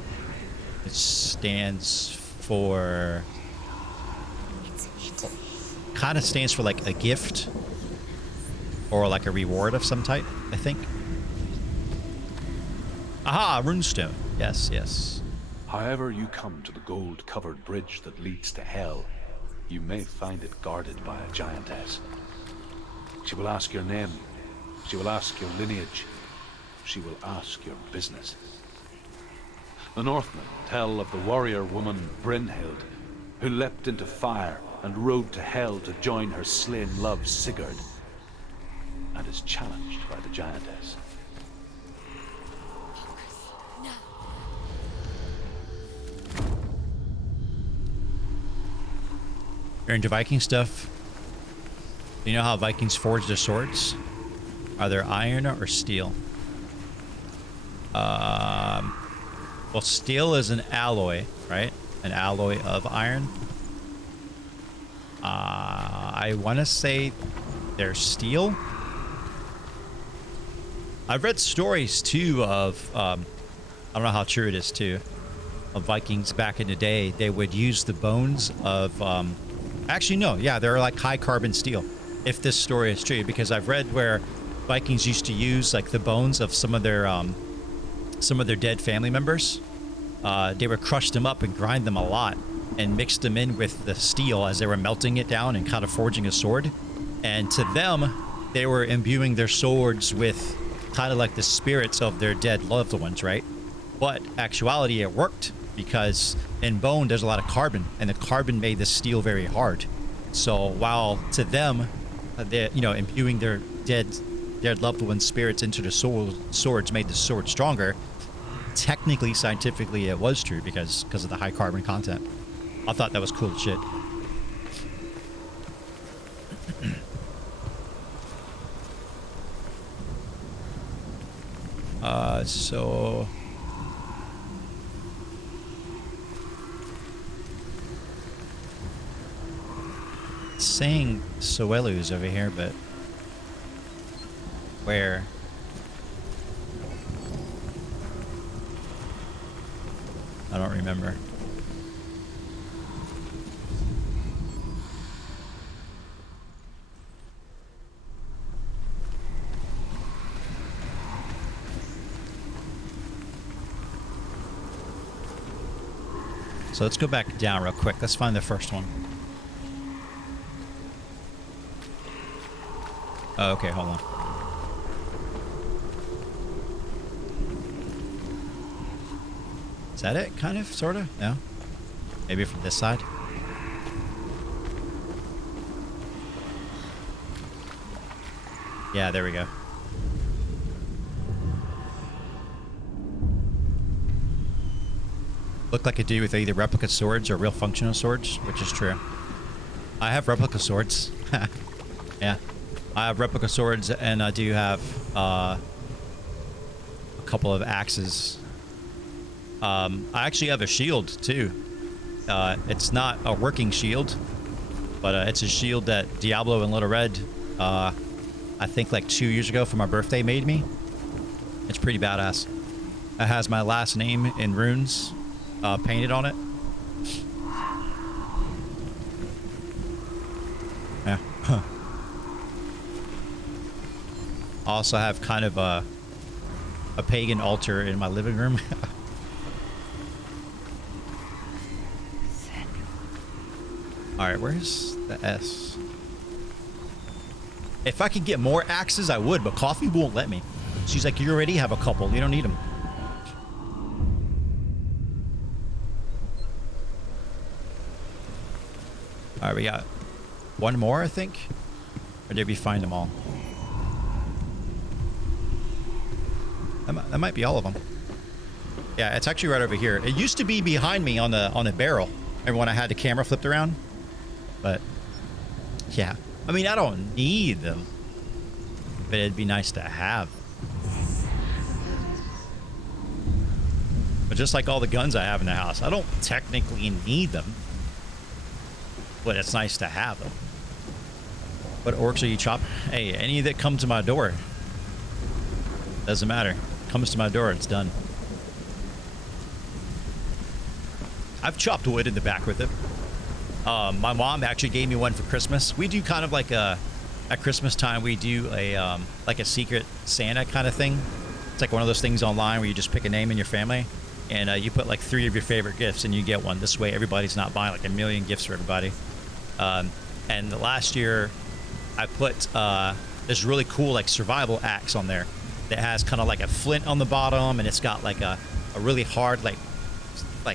It stands for... kind of stands for like a gift. Or like a reward of some type, I think. Aha! Runestone. Yes, yes. However you come to the gold-covered bridge that leads to hell, you may find it guarded by a giantess. She will ask your name. She will ask your lineage. She will ask your business. The Northmen tell of the warrior woman Brynhild, who leapt into fire and rode to hell to join her slain love Sigurd, and is challenged by the giantess. You're into Viking stuff. Do you know how Vikings forge their swords? Are they iron or steel? Well, steel is an alloy, right? An alloy of iron. I want to say they're steel. I've read stories too of, I don't know how true it is too, of Vikings back in the day. They would use the bones of, actually no, yeah, they're like high carbon steel. If this story is true, because I've read where Vikings used to use like the bones of some of their dead family members. They would crush them up and grind them a lot and mix them in with the steel as they were melting it down and kind of forging a sword. And to them, they were imbuing their swords with kind of like the spirits of their dead loved ones, right? But actuality, it worked because in bone, there's a lot of carbon, and the carbon made the steel very hard. So while to them, they, you know, imbuing their dead loved ones' spirits into the swords made the sword stronger, technically, scientifically, it was true because of the high carbon content. I thought that was cool shit. So it's saying Soelu's over here, but where? I don't remember. So let's go back down real quick. Let's find the first one. Oh, okay, hold on. Is that it? Kind of? Sort of? No? Maybe from this side? Yeah, there we go. Look like a dude with either replica swords or real functional swords, which is true. I have replica swords. Yeah. I have replica swords, and I do have a couple of axes. I actually have a shield, too. It's not a working shield, but it's a shield that Diablo and Little Red, I think like 2 years ago for my birthday, made me. It's pretty badass. It has my last name in runes painted on it. Yeah. I also have kind of a pagan altar in my living room. Alright, where's the S? If I could get more axes, I would, but Coffee won't let me. She's like, you already have a couple. You don't need them. Alright, we got one more, I think. Or did we find them all? That might be all of them. Yeah, it's actually right over here. It used to be behind me on the barrel. And when I had the camera flipped around. But yeah, I mean, I don't need them, but it'd be nice to have. But just like all the guns I have in the house, I don't technically need them, but it's nice to have them. What orcs are you chopping? Hey, any that come to my door, doesn't matter. Comes to my door, it's done. I've chopped wood in the back with it. My mom actually gave me one for Christmas. We do kind of like at Christmas time, we do a like a secret Santa kind of thing. It's like one of those things online where you just pick a name in your family and you put like 3 of your favorite gifts and you get one. This way everybody's not buying like a million gifts for everybody. And the last year I put this really cool like survival axe on there that has kind of like a flint on the bottom, and it's got like a really hard like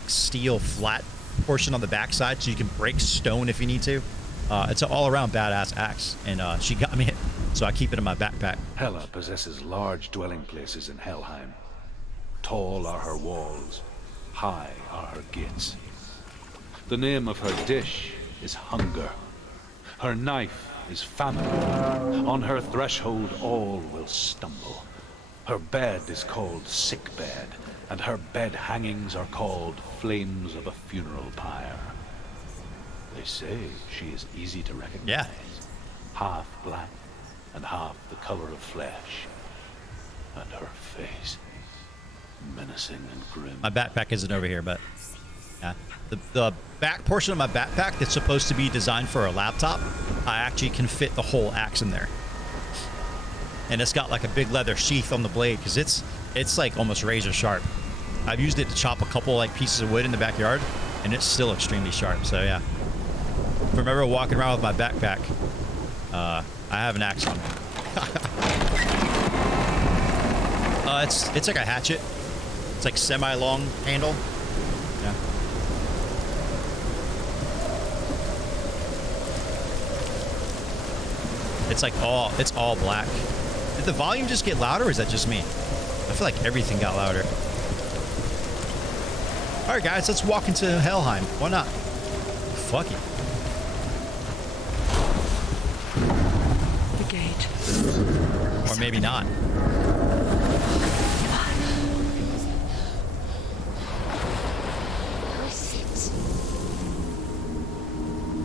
steel flat portion on the backside so you can break stone if you need to. It's an all-around badass axe, and she got me it, so I keep it in my backpack. Hela possesses large dwelling places in Helheim. Tall are her walls, high are her gates. The name of her dish is hunger. Her knife is famine. On her threshold all will stumble. Her bed is called sick bed, and her bed hangings are called flames of a funeral pyre. They say she is easy to recognize. Yeah. Half black and half the color of flesh. And her face, menacing and grim. My backpack isn't over here, but yeah. The back portion of my backpack that's supposed to be designed for a laptop, I actually can fit the whole axe in there. And it's got like a big leather sheath on the blade because it's like almost razor sharp. I've used it to chop a couple like pieces of wood in the backyard, and it's still extremely sharp. So yeah, if I remember walking around with my backpack, I have an axe on. It's like a hatchet. It's like semi-long handle. Yeah. It's all black. Did the volume just get louder, or is that just me? I feel like everything got louder. All right, guys, let's walk into Helheim. Why not? Fuck it. The gate. Or maybe not.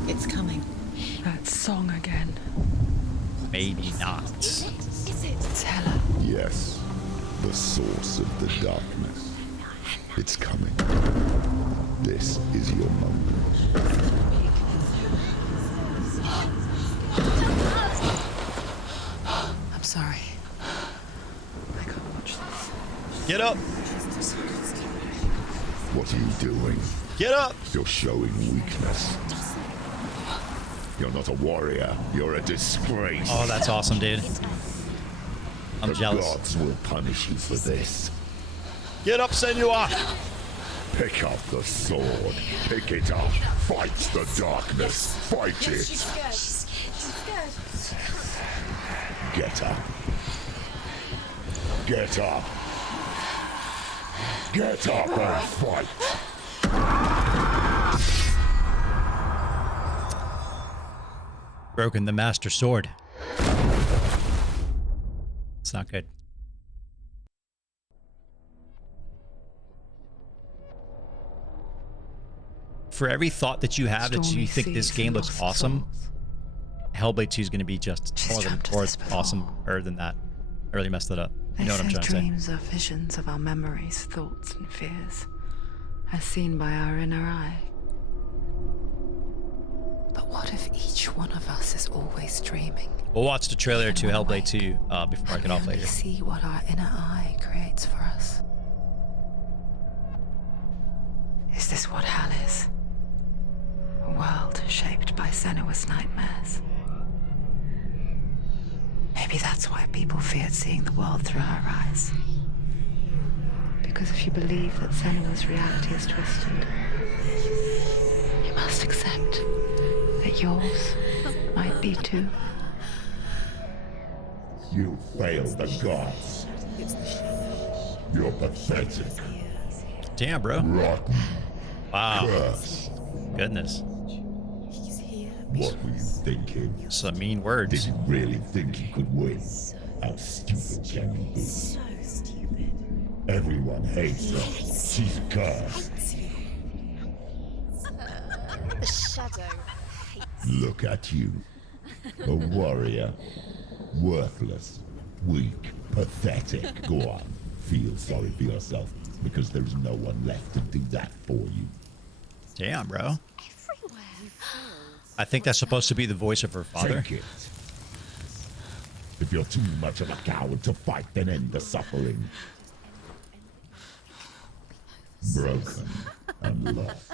It's coming. That song again. Maybe not. Is it? It's Hela. Yes, the source of the darkness. It's coming. This is your moment. I'm sorry. I can't watch this. Get up. What are you doing? Get up! You're showing weakness. You're not a warrior. You're a disgrace. Oh, that's awesome, dude. I'm the jealous. gods will punish you for this. Get up, Senua! Pick up the sword. Pick it up. Fight the darkness. Fight it. She's scared. She's scared. Get up. Get up. Get up and fight. Broken the master sword. It's not good. For every thought that you have that you think this game looks awesome, Hellblade 2 is going to be just more awesomer than that. I really messed it up. You know what I'm trying to say. Dreams are visions of our memories, thoughts, and fears, as seen by our inner eye. But what if each one of us is always dreaming? We'll watch the trailer to Hellblade 2 before I get off later. See what our inner eye creates for us. Is this what hell is? A world shaped by Senua's nightmares. Maybe that's why people feared seeing the world through her eyes. Because if you believe that Senua's reality is twisted, you must accept that yours might be too. You failed the gods. You're pathetic. Damn, bro. Rotten. Wow. Cursed. Goodness. What were you thinking? Some mean words. Did you really think you could win? How stupid can you be? So stupid. Everyone hates her. She's cursed. The shadow hates. Look at you. A warrior. Worthless. Weak. Pathetic. Go on. Feel sorry for yourself, because there's no one left to do that for you. Damn, bro. Everywhere. I think that's supposed to be the voice of her father. Take it. If you're too much of a coward to fight, then end the suffering. Broken and lost.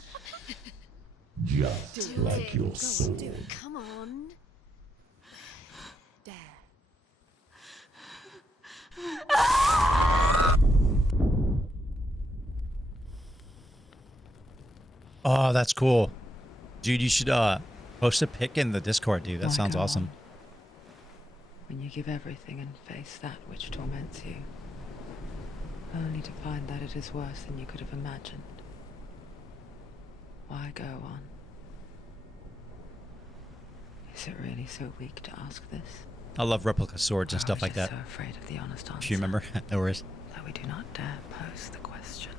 Just like your sword. Come on. Dare. Oh, that's cool. Dude, you should post a pic in the Discord, dude. That sounds awesome. When you give everything and face that which torments you, only to find that it is worse than you could have imagined. Why go on? Is it really so weak to ask this? I love replica swords and stuff like that. So afraid of the honest answer. If you remember, no worries. That we do not dare pose the question.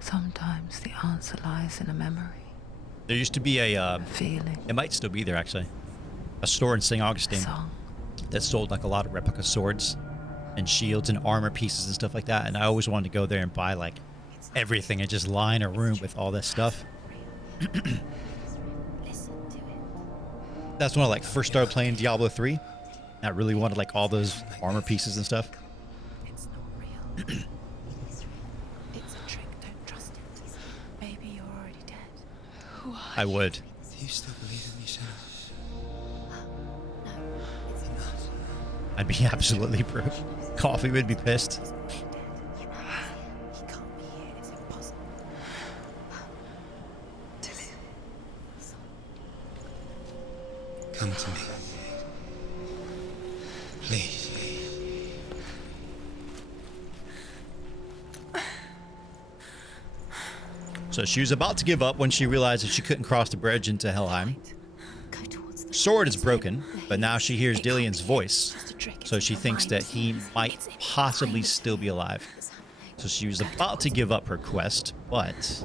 Sometimes the answer lies in a memory. There used to be a feeling. It might still be there actually. A store in St. Augustine that sold like a lot of replica swords and shields and armor pieces and stuff like that. And I always wanted to go there and buy like everything and just line a room with all this stuff. That's when I like first started playing Diablo 3. I really wanted like all those armor pieces and stuff. It's not real. It's a trick. Don't trust it. Maybe you're already dead. Who are I would. Do you still believe in me, Senua? I'd be absolutely broke. Coffee would be pissed. Come to me. Please. So she was about to give up when she realized that she couldn't cross the bridge into Helheim. Sword is broken, but now she hears Dillion's voice, so she thinks that he might possibly still be alive. So she was about to give up her quest, but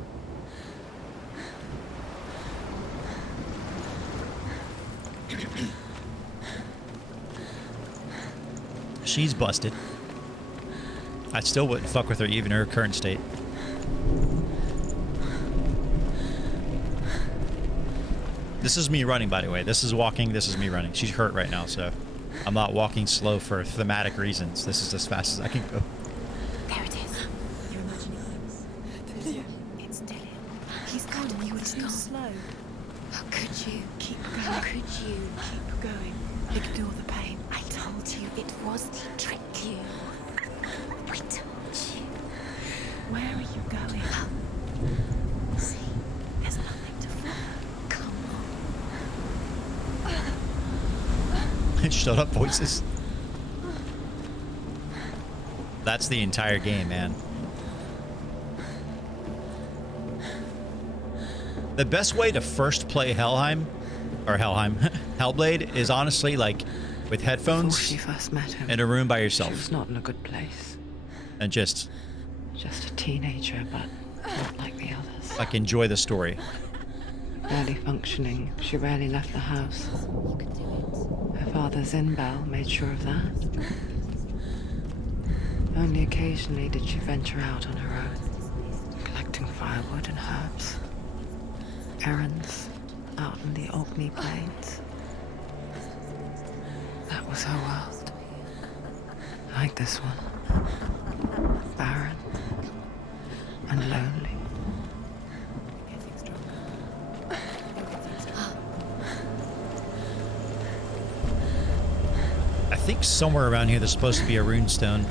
she's busted. I still wouldn't fuck with her even in her current state. This is me running, by the way. This is walking. This is me running. She's hurt right now, so I'm not walking slow for thematic reasons. This is as fast as I can go. There it is. You're imagining things. It's Shut up, voices. That's the entire game, man. The best way to first play Hellblade is honestly like with headphones Before she first met him, in a room by she yourself was not in a good place. and just Just a teenager, but not like the others. like enjoy the story. Barely functioning, she rarely left the house. Her father's in-bell made sure of that. Only occasionally did she venture out on her own, collecting firewood and herbs. Errands out in the Orkney Plains. That was her world. Like this one. Barren and lonely. I think somewhere around here there's supposed to be a runestone.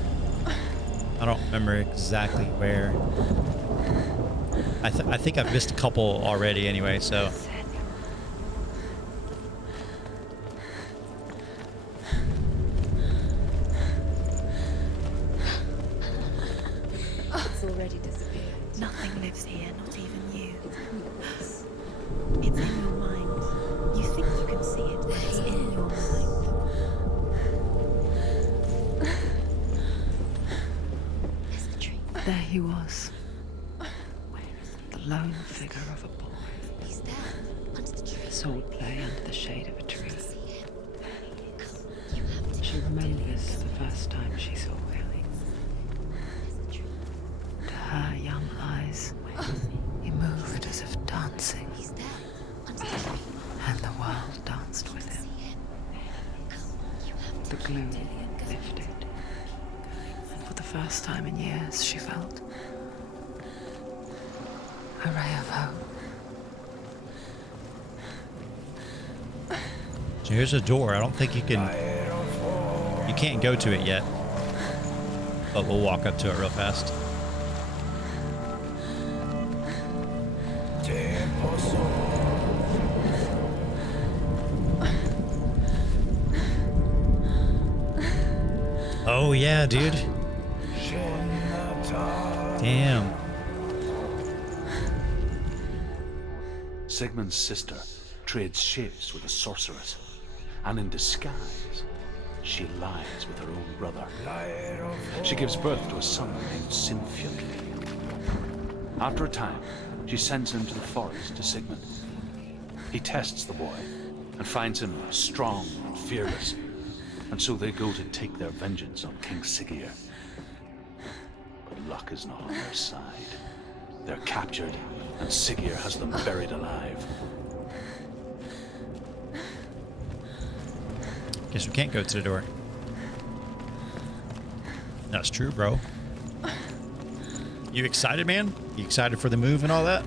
I don't remember exactly where. I think I've missed a couple already anyway, so. It's already disappeared. Nothing lives here, not even you. It's in your mind. You think you can see it, but it's in your mind. There's the tree. There he was. The lone figure of a boy. He's there, under the tree. Swordplay under the shade of a tree. You have to. She remembers the first time she saw him. To her young eyes, he moved as if dancing, He's there, under the tree. and the world danced with him. The gloom lifted, and for the first time in years, she felt a ray of hope. So here's a door. I don't think you can't go to it yet. But we'll walk up to it real fast. Oh yeah, dude. Damn. Sigmund's sister trades shapes with a sorceress, and in disguise, she lies with her own brother. She gives birth to a son named Sinfjotli. After a time, she sends him to the forest to Sigmund. He tests the boy and finds him strong and fearless, and so they go to take their vengeance on King Siggeir. But luck is not on their side. They're captured, and Siggeir has them buried alive. Guess we can't go to the door. That's true, bro. You excited, man? You excited for the move and all that?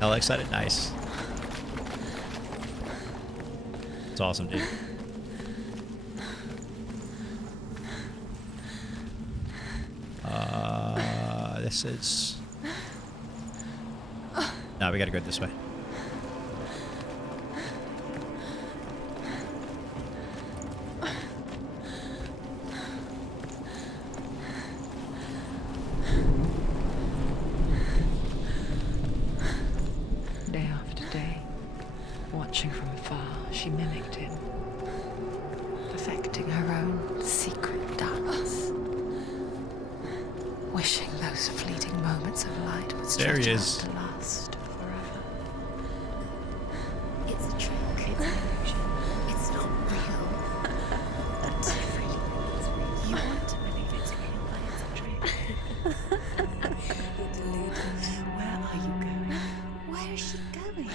Hella excited? Nice. It's awesome, dude. This is... No, we gotta go this way. Day after day, watching from afar, she mimicked him, perfecting her own secret dance, wishing those fleeting moments of light would There he stretch is. out to last forever. It's a trick. It's an illusion. It's not real. It's real. You want to believe it's real, but it's a trick. You're deluded. Where are you going? Where is she going?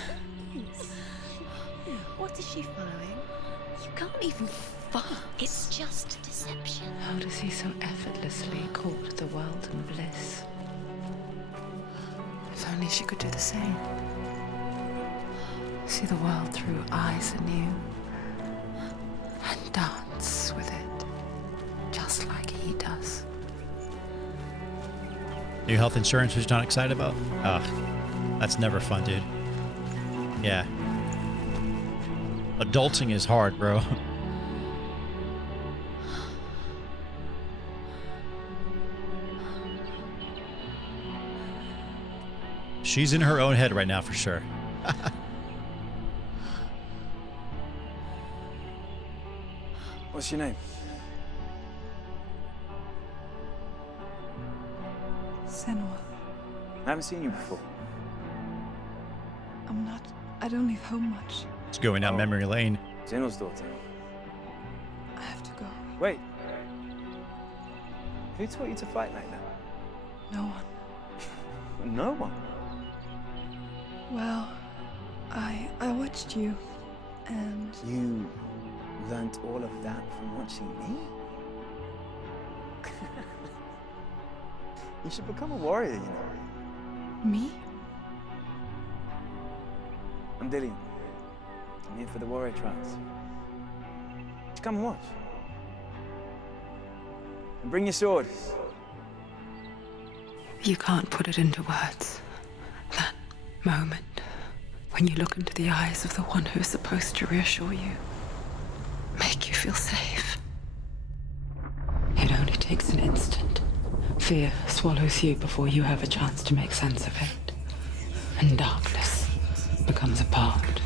What is she following? You can't even follow. It's just deception. How does he so effortlessly court the world and bliss? If only she could do the same. See the world through eyes anew and dance with it, just like he does. New health insurance, which you're not excited about? Ugh, that's never fun, dude. Yeah. Adulting is hard, bro. She's in her own head right now for sure. What's your name? Senua. I haven't seen you before. I don't leave home much. It's going down memory lane. Zenua's daughter. I have to go. Wait. Who taught you to fight like that? No one. No one? Well, I watched you, and... You learnt all of that from watching me? You should become a warrior, you know. Me? I'm Dillian. I'm here for the warrior trials. Just come and watch. And bring your sword. You can't put it into words. That moment when you look into the eyes of the one who is supposed to reassure you, make you feel safe. It only takes an instant. Fear swallows you before you have a chance to make sense of it. And darkness becomes a part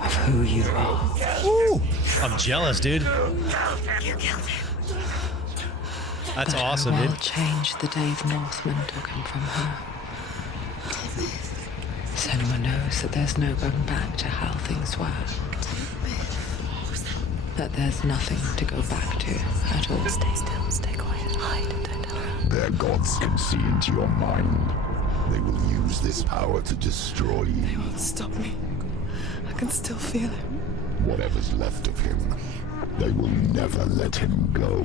of who you are. Woo! I'm jealous, dude. You killed him. That's but awesome, her dude. world changed the day the Northmen took him from her. Senua knows that there's no going back to how things were. That there's nothing to go back to at all. Stay still, stay quiet, hide, don't tell her. Their gods can see into your mind. They will use this power to destroy you. They won't stop me. I can still feel him. Whatever's left of him, they will never let him go.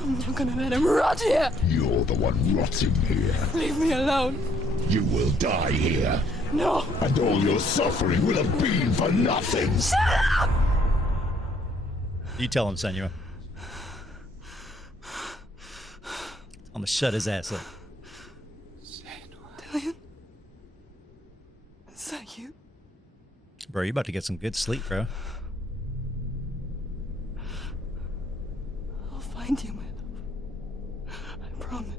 I'm not gonna let him rot here. You're the one rotting here. Leave me alone. You will die here. No. And all your suffering will have been for nothing. Shut up! You tell him, Senua. I'm gonna shut his ass up. Dillian? Is that you? Bro, you about to get some good sleep, bro. I'll find you, my love. I promise.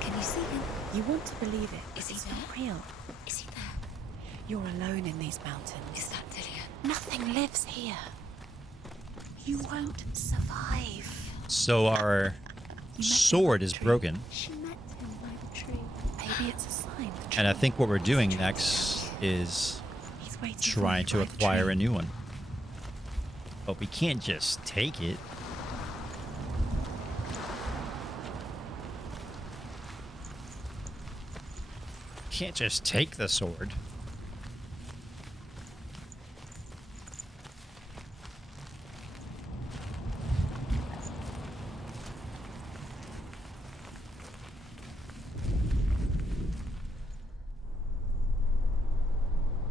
Can you see him? You want to believe it. Is he not real? Is he there? You're alone in these mountains. Is that Dillian? Nothing lives here. You won't survive. So our sword is broken. She met him by the tree. Maybe it's a sign. And I think what we're doing next is trying to acquire a new one. But we can't just take it. Can't just take the sword.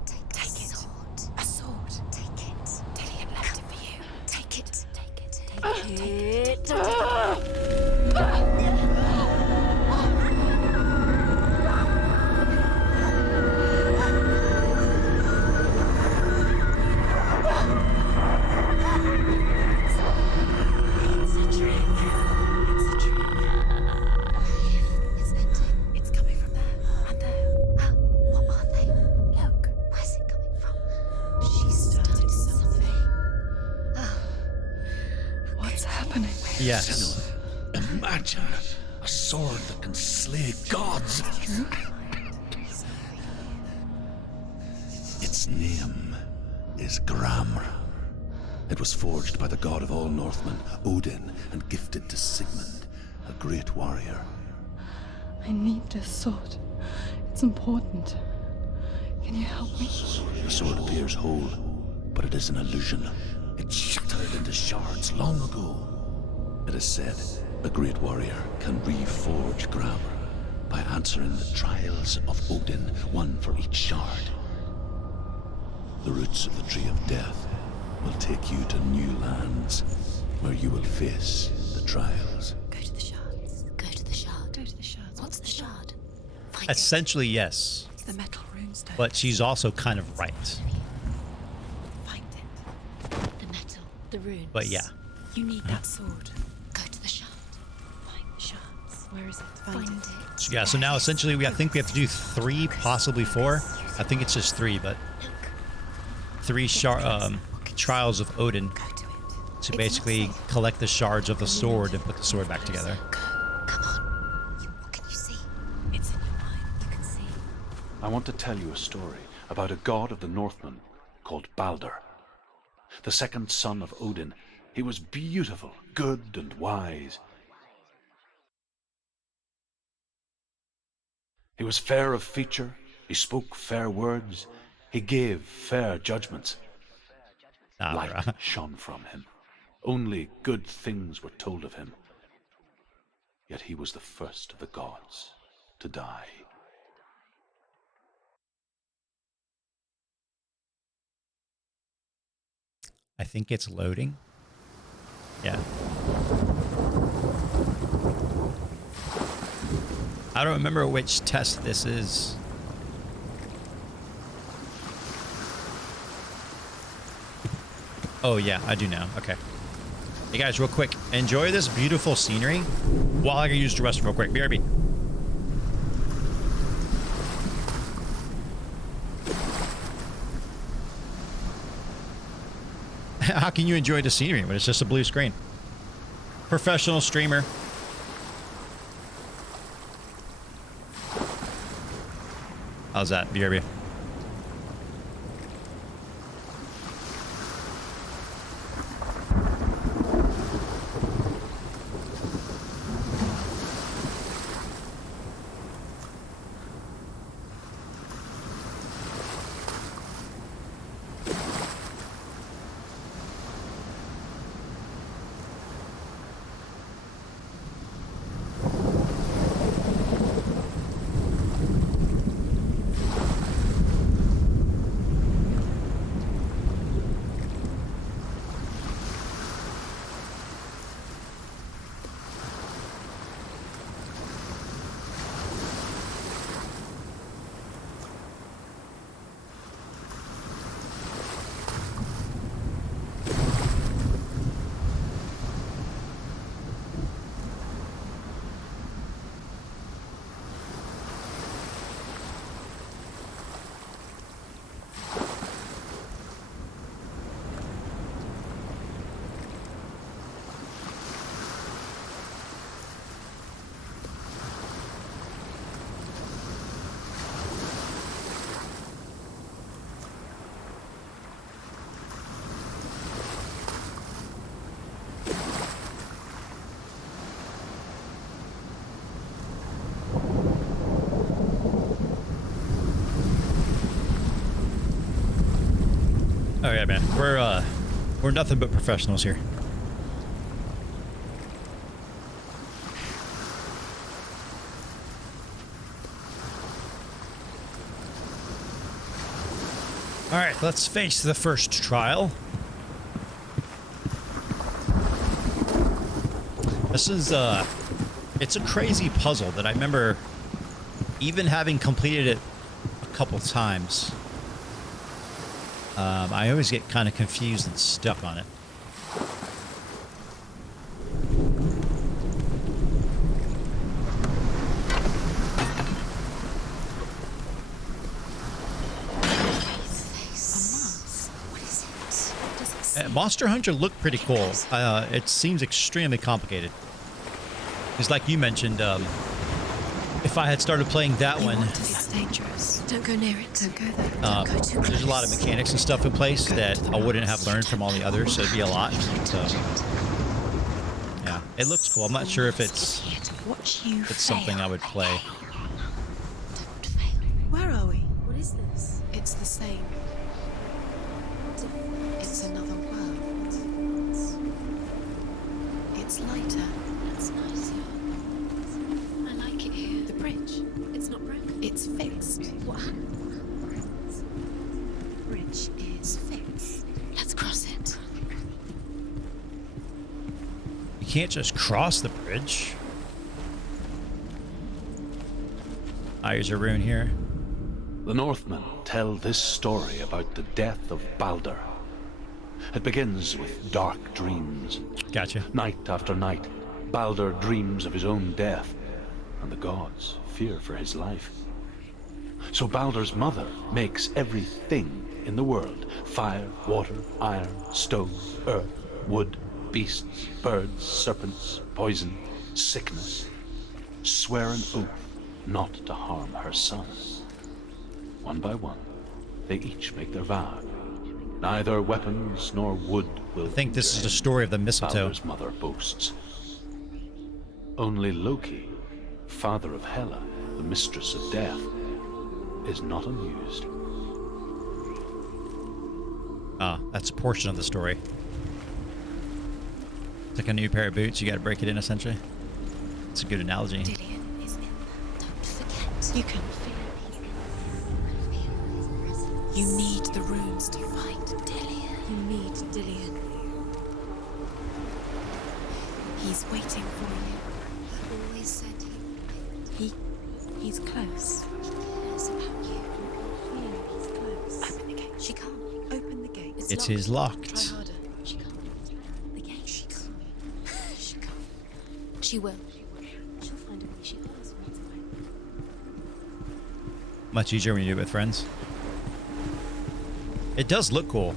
Take it. A sword. Take it. Dillian left it for you. Take it. Take it. Take it. Take it. Yes. Senua, imagine a sword that can slay gods. Its name is Gramr. It was forged by the god of all Northmen, Odin, and gifted to Sigmund, a great warrior. I need this sword. It's important. Can you help me? The sword appears whole, but it is an illusion. It shattered into shards long ago. It is said a great warrior can reforge Gramr. by answering the trials of Odin, one for each shard. The roots of the Tree of Death will take you to new lands where you will face the trials. Go to the shards. Go to the shard. Go to the shards. What's the shard? Find Essentially, yes. It's the metal runestone. But she's also kind of right. Find it. The metal. The runes. But yeah. You need that sword. Go to the shard. Find the shards. Where is it? Find it. So yeah, so now essentially I think we have to do 3, possibly 4. I think it's just 3, but 3 trials of Odin to basically collect the shards of the sword and put the sword back together. Come on. What can you see? It's in your mind. You can see. I want to tell you a story about a god of the Northmen called Balder. The second son of Odin. He was beautiful, good, and wise. He was fair of feature, he spoke fair words, he gave fair judgments. Light shone from him. Only good things were told of him. Yet he was the first of the gods to die. I think it's loading. Yeah. I don't remember which test this is. Oh yeah, I do now. Okay. Hey guys, real quick, enjoy this beautiful scenery while I can use the restroom real quick. BRB. How can you enjoy the scenery when it's just a blue screen? Professional streamer. How's that, BRB? Oh yeah, man. We're nothing but professionals here. All right, let's face the first trial. This is it's a crazy puzzle that I remember even having completed it a couple times. I always get kind of confused and stuck on it. Monster Hunter looked pretty cool. It seems extremely complicated. Because like you mentioned, if I had started playing that one, It's dangerous. Don't go near it. Don't go there. Don't go too close. there's a lot of mechanics and stuff in place that I wouldn't have learned from all the others, so it'd be a lot. So, yeah, it looks cool. I'm not sure if it's something I would play. Where are we? What is this? It's the same. It's another world. It's lighter. That's nicer. I like it here. The bridge. bridge. It's not broken. It's fixed. What happened? Bridge is fixed. Let's cross it. You can't just cross the bridge. Ah, here's a rune here. The Northmen tell this story about the death of Baldur. It begins with dark dreams. Gotcha. Night after night, Baldur dreams of his own death, and the gods fear for his life. So Baldur's mother makes everything in the world: fire, water, iron, stone, earth, wood, beasts, birds, serpents, poison, sickness, swear an oath not to harm her son. One by one, they each make their vow. Neither weapons nor wood will. I think this is the story of the mistletoe. Baldur's mother boasts. Only Loki, father of Hela, the mistress of death, is not amused. Ah, that's a portion of the story. It's like a new pair of boots. You got to break it in, essentially. It's a good analogy. Dillion is in them. Don't forget. You can feel his presence. You need the runes to find Dillion. You need Dillion. He's waiting for you. He always said he's close. He cares about you. He's close. Open the gate. She can't. Open the gate. It is locked. Try harder. She can't. The gate. She can't. She can't. She will. She'll find a way. She always finds a way. Much easier when you do it with friends. It does look cool.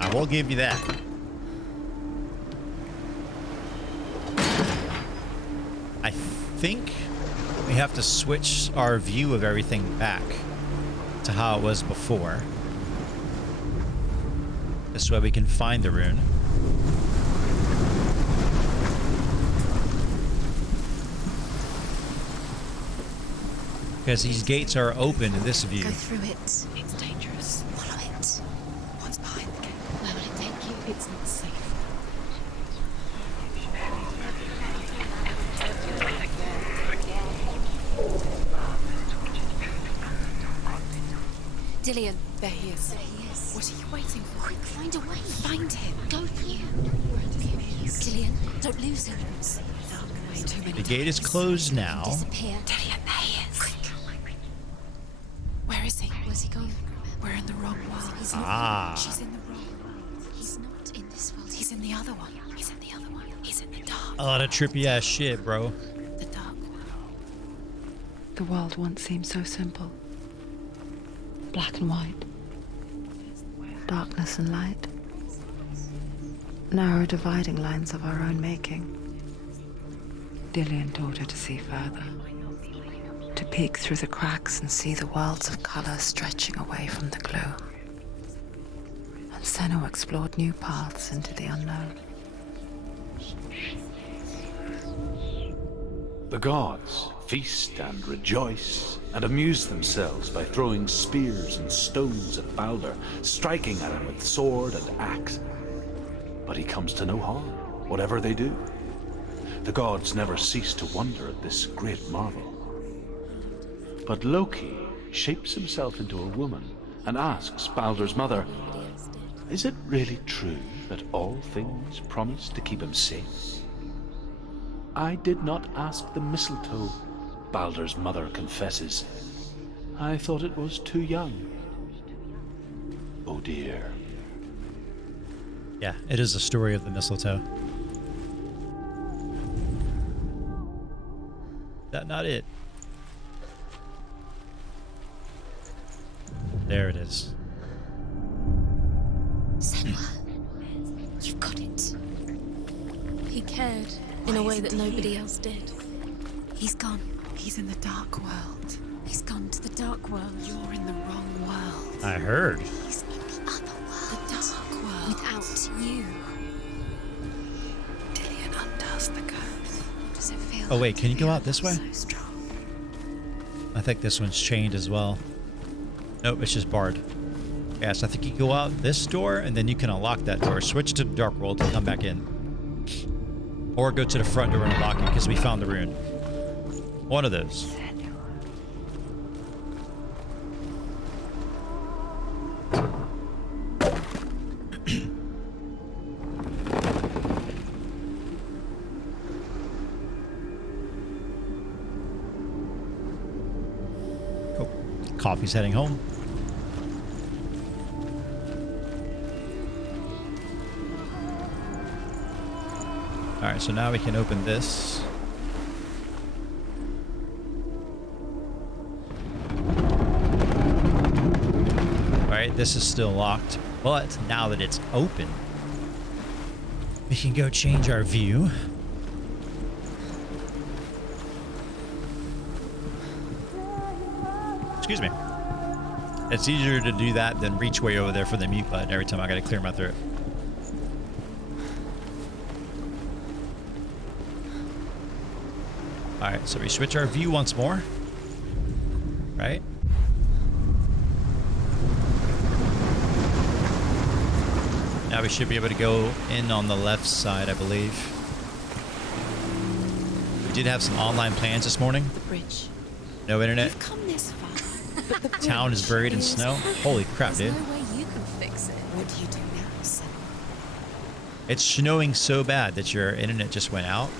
I will give you that. I think we have to switch our view of everything back to how it was before. This way we can find the rune. Because these gates are open in this view. Go through it. It's dangerous. Follow it. What's behind the gate? Where will it take you? It's not safe. Dillion. There he is. There he is. What are you waiting for? Quick, find a way. Find him. Go for you. Dillion, don't lose him. Too many The gate is closed now. disappear. Dillion, there he is. Quick. Where is he? Where's he gone? We're in the wrong world. He's not. Ah. She's in the wrong world. He's not in this world. He's in the other one. He's in the other one. He's in the dark. A lot of trippy ass shit, bro. The dark world. The world once seemed so simple. Black and white. Darkness and light. Narrow dividing lines of our own making. Dillion taught her to see further. To peek through the cracks and see the worlds of color stretching away from the gloom. And Senua explored new paths into the unknown. The gods feast and rejoice and amuse themselves by throwing spears and stones at Baldur, striking at him with sword and axe. But he comes to no harm, whatever they do. The gods never cease to wonder at this great marvel. But Loki shapes himself into a woman and asks Baldur's mother, "Is it really true that all things promise to keep him safe?" "I did not ask the mistletoe," Baldur's mother confesses. "I thought it was too young." Oh dear. Yeah, it is the story of the mistletoe. That not it. There it is. Senua, you've got it. He cared in a way that nobody else did. He's gone. He's in the dark world. He's gone to the dark world. You're in the wrong world. I heard. He's in the other world. The dark world. Without you. Dillion undoes the curse. Does it feel Oh wait, like can you go out this way? so strong? I think this one's chained as well. Nope, it's just barred. Yes, I think you go out this door and then you can unlock that door. Switch to the dark world and come back in. Or go to the front door and unlock it because we found the rune. One of those. Cool. Coffee's heading home. All right, so now we can open this. All right, this is still locked, but now that it's open, we can go change our view. Excuse me. It's easier to do that than reach way over there for the mute button every time I gotta clear my throat. Alright, so we switch our view once more. Right? Now we should be able to go in on the left side, I believe. We did have some online plans this morning. The bridge. No internet. You've come this far, but the Town is buried in snow. Holy crap, dude. There's no way you can fix it. What do you do now, Senua? It's snowing so bad that your internet just went out.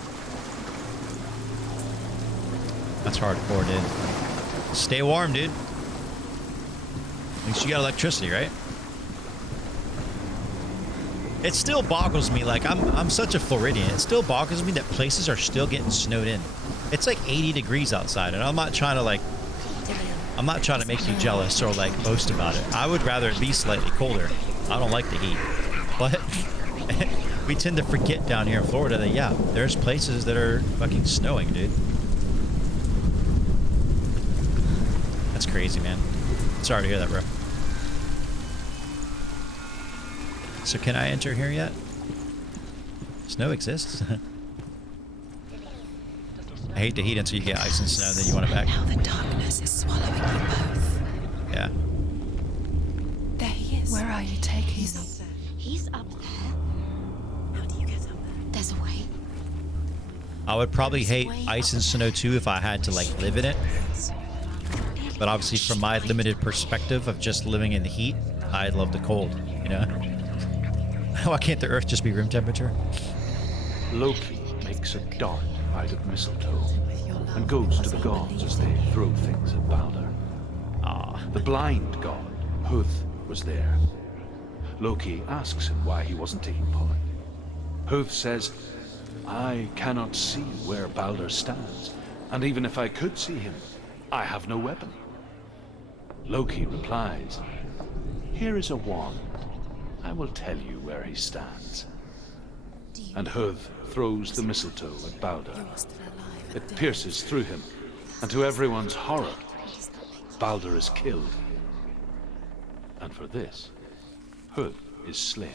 That's hardcore, dude. Stay warm, dude. At least you got electricity, right? It still boggles me. Like, I'm such a Floridian. It still boggles me that places are still getting snowed in. It's like 80 degrees outside, and I'm not trying to make you jealous or like boast about it. I would rather it be slightly colder. I don't like the heat. But we tend to forget down here in Florida that, yeah, there's places that are fucking snowing, dude. That's crazy, man. Sorry to hear that, bro. So can I enter here yet? Snow exists? I hate the heat until you get ice and snow, then you want it back. Now the darkness is swallowing you both. Yeah. There he is. Where are you taking me? He's up there. He's up there. How do you get up there? There's a way. I would probably hate ice and snow too if I had to like live in it. But obviously from my limited perspective of just living in the heat, I love the cold, you know? Why can't the earth just be room temperature? Loki makes a dart out of mistletoe and goes to the gods as they throw things at Balder. The blind god, Huth, was there. Loki asks him why he wasn't taking part. Huth says, I cannot see where Balder stands, and even if I could see him, I have no weapon. Loki replies, here is a wand. I will tell you where he stands. And Huth throws the mistletoe at Balder. It pierces through him, and to everyone's horror, Balder is killed. And for this, Huth is slain.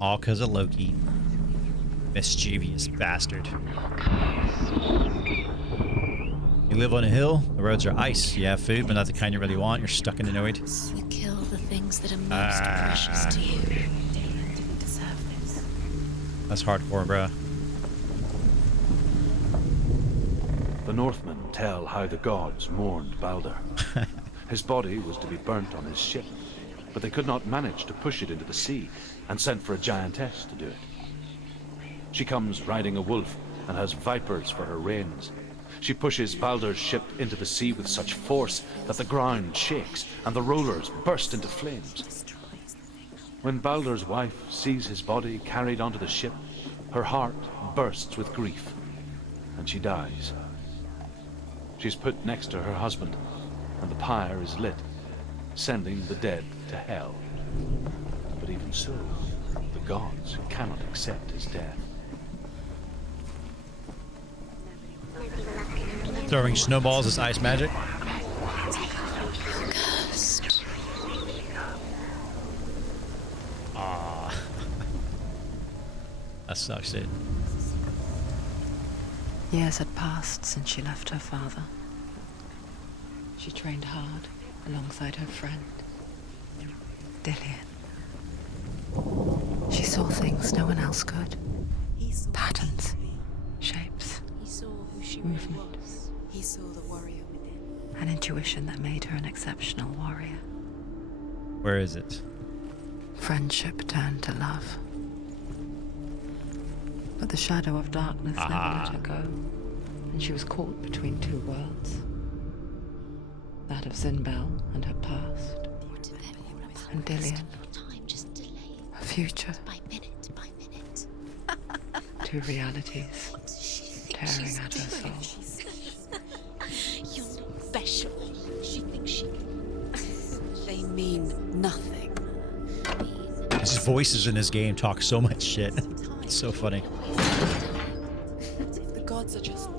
All because of Loki. Mischievous bastard. You live on a hill, the roads are ice, you have food, but not the kind you really want, you're stuck in the void. You kill the things that are most precious to you. Didn't deserve this. That's hardcore, bro. The Northmen tell how the gods mourned Balder. His body was to be burnt on his ship, but they could not manage to push it into the sea and sent for a giantess to do it. She comes riding a wolf and has vipers for her reins. She pushes Balder's ship into the sea with such force that the ground shakes and the rollers burst into flames. When Balder's wife sees his body carried onto the ship, her heart bursts with grief, and she dies. She's put next to her husband, and the pyre is lit, sending the dead to hell. But even so, the gods cannot accept his death. Throwing snowballs is ice magic. Ah, that sucks, dude. Years had passed since she left her father. She trained hard alongside her friend, Dillian. She saw things no one else could. Patterns, shapes, movement. He saw the warrior within. An intuition that made her an exceptional warrior. Where is it? Friendship turned to love. But the shadow of darkness never let her go, and she was caught between two worlds. That of Zinbel and her past, and Dillian, her future. Two realities tearing at her soul. You're special. She thinks she can. They mean nothing. His voices in this game talk so much shit. It's so funny. If the gods are just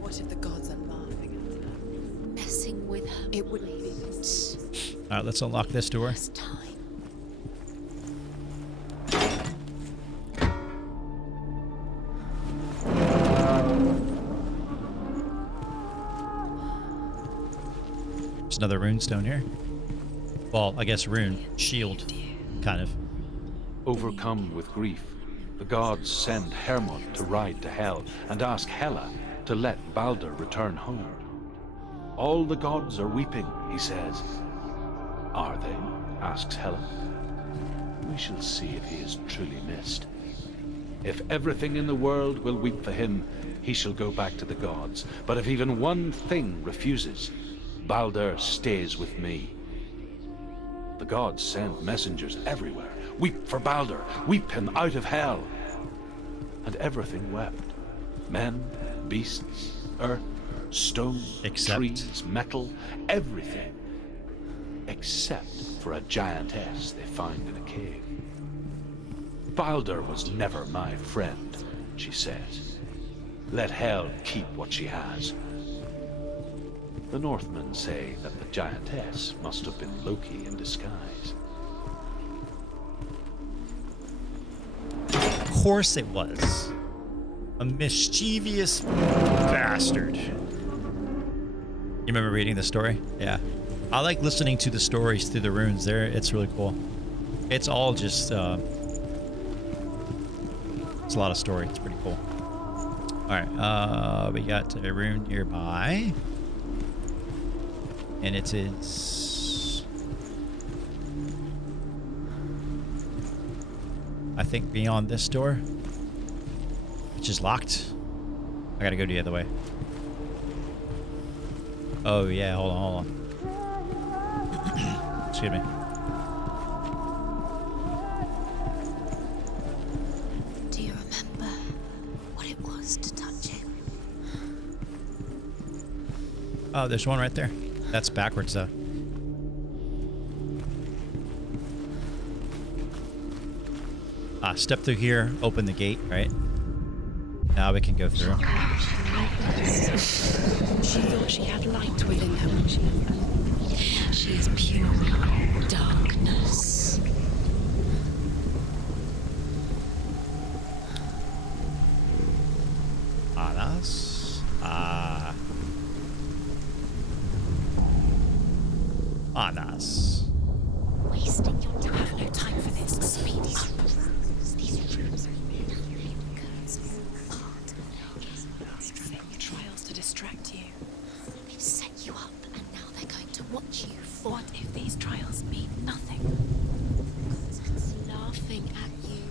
what if the gods are laughing at her? Messing with her. It wouldn't be. Alright, let's unlock this door. There's another rune stone here. Well, I guess rune. Shield. Kind of. Overcome with grief, the gods send Hermod to ride to Hell and ask Hela to let Baldur return home. All the gods are weeping, he says. Are they? Asks Hela. We shall see if he is truly missed. If everything in the world will weep for him, he shall go back to the gods. But if even one thing refuses, Baldur stays with me. The gods send messengers everywhere. Weep for Baldur, weep him out of hell. And everything wept. Men, beasts, earth, stone, trees, metal, everything. Except for a giantess they find in a cave. Baldur was never my friend, she says. Let hell keep what she has. The Northmen say that the giantess must have been Loki in disguise. Of course it was. A mischievous bastard. You remember reading the story? Yeah. I like listening to the stories through the runes there. It's really cool. It's all just, it's a lot of story. It's pretty cool. Alright, we got a rune nearby. And it is, I think, beyond this door, which is locked. I gotta go the other way. Oh yeah, hold on. Excuse me. Do you remember what it was to touch him? Oh, there's one right there. That's backwards though. Step through here, open the gate, right? Now we can go through. She thought she had light within her when she is pure darkness. Anas. Anas. Wasting your time. Have no time for this. Speed up. These rooms are trials to distract you. We've set you up, and now they're going to watch you. What if these trials mean nothing? God's laughing at you.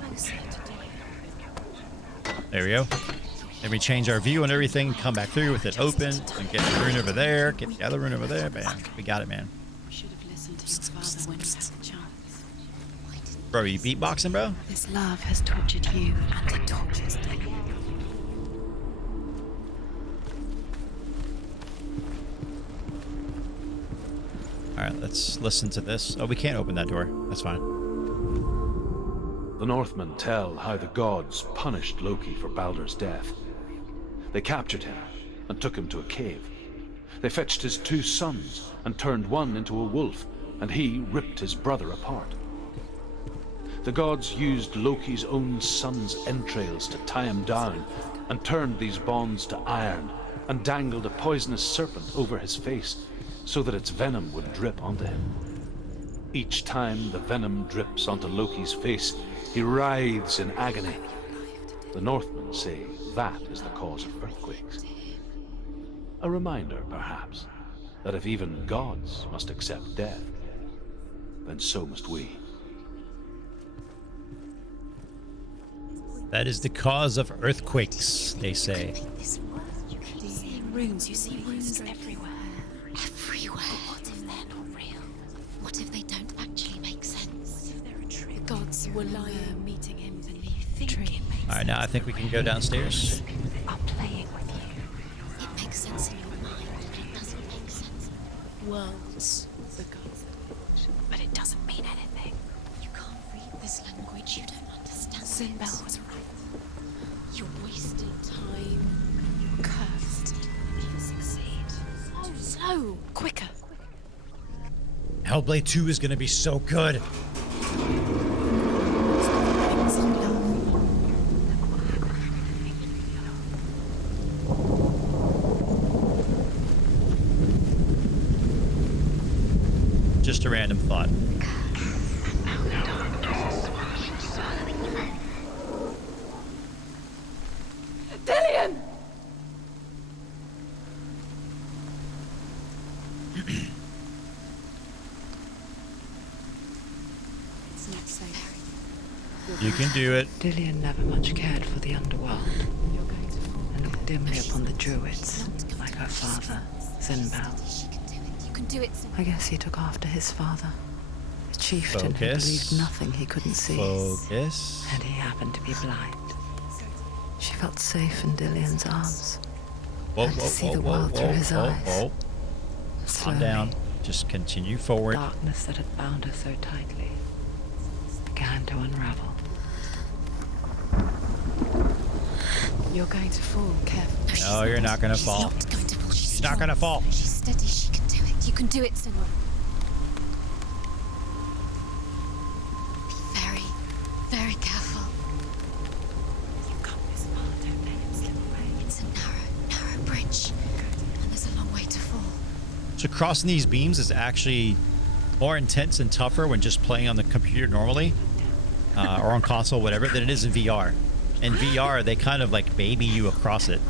Closer to doing. There we go. Then we change our view and everything, come back through with it open, and get the rune over there, get the other rune over there. Bam. We got it, man. Should have listened to your father when he had the chance. Bro, you beatboxing, bro? This love has tortured you, and it tortures me. Alright, let's listen to this. Oh, we can't open that door. That's fine. The Northmen tell how the gods punished Loki for Baldur's death. They captured him and took him to a cave. They fetched his 2 sons and turned one into a wolf, and he ripped his brother apart. The gods used Loki's own son's entrails to tie him down and turned these bonds to iron and dangled a poisonous serpent over his face so that its venom would drip onto him. Each time the venom drips onto Loki's face, he writhes in agony. The Northmen say that is the cause of earthquakes. A reminder, perhaps, that if even gods must accept death, then so must we. That is the cause of earthquakes, they say. This world, you see runes. You see runes everywhere. Everywhere. But what if they're not real? What if they don't actually make sense? What if they're a trick? The gods were lying, meeting him beneath the tree. All right, now I think we can go downstairs. I'm playing with you. It makes sense in your mind, but it doesn't make sense. Worlds, the gods, but it doesn't mean anything. You can't read this language. You don't understand. Sinbel was right. You're wasting time. You're cursed. You succeed. Slow, quicker. Hellblade 2 is going to be so good. Just a random thought. Dillion! It's not safe. You can do it. Dillion never much cared for the underworld and looked dimly upon the druids, like her father, Sinbel. You can do it. I guess he took after his father, a chieftain who believed nothing he couldn't see. Focus. And he happened to be blind. She felt safe in Dillion's arms. Whoa, and whoa, to see whoa, the whoa, world whoa, through his whoa, eyes. whoa. Calm Slowly, down. Just continue forward. darkness that had bound her so tightly began to unravel. You're going to fall, careful. No, you're not going to fall. Not going to fall. She's not going to fall. She's steady. She can do it. You can do it, Senua. Be very, very careful. You've come this far. Don't let it slip away. It's a narrow bridge, and there's a long way to fall. So crossing these beams is actually more intense and tougher when just playing on the computer normally, or on console, whatever, than it is in VR. In VR, they kind of like baby you across it,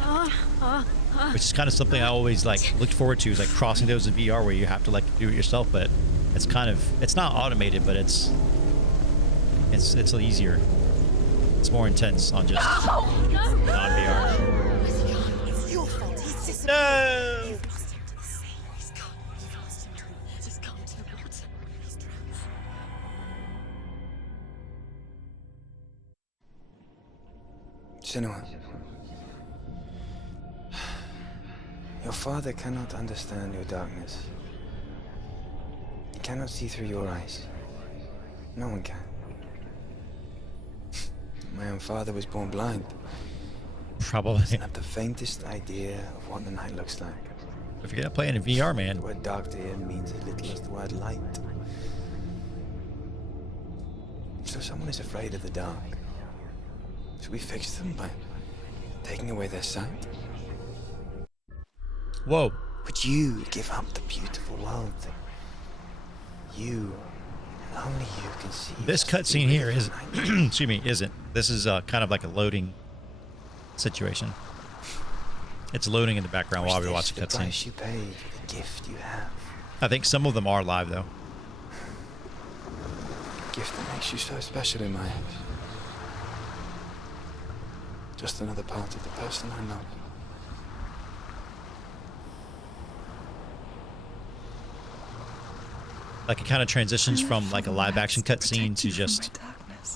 which is kind of something I always like looked forward to, is like crossing those in VR where you have to like do it yourself, but it's kind of, it's not automated, but it's easier. It's more intense on just non-VR. It's your fault. He's disappeared. No! You've lost him to the sea. He's gone. You've lost him to the... He's gone to the water. He's drowned. Senua, your father cannot understand your darkness. He cannot see through your eyes. No one can. My own father was born blind. Probably. Doesn't have the faintest idea of what the night looks like. If you're playing in VR, man. The word dark to him means as little as the word light. So someone is afraid of the dark. Should we fix them by taking away their sight? Whoa. Would you give up the beautiful world that you, and only you, can see? This cutscene here is, excuse me, isn't. This is kind of like a loading situation. It's loading in the background while we watch the The price cutscene. you pay for the gift you have. I think some of them are live though. A gift that makes you so special in my eyes. Just another part of the person I love. Like it kind of transitions from like a live action cutscene to just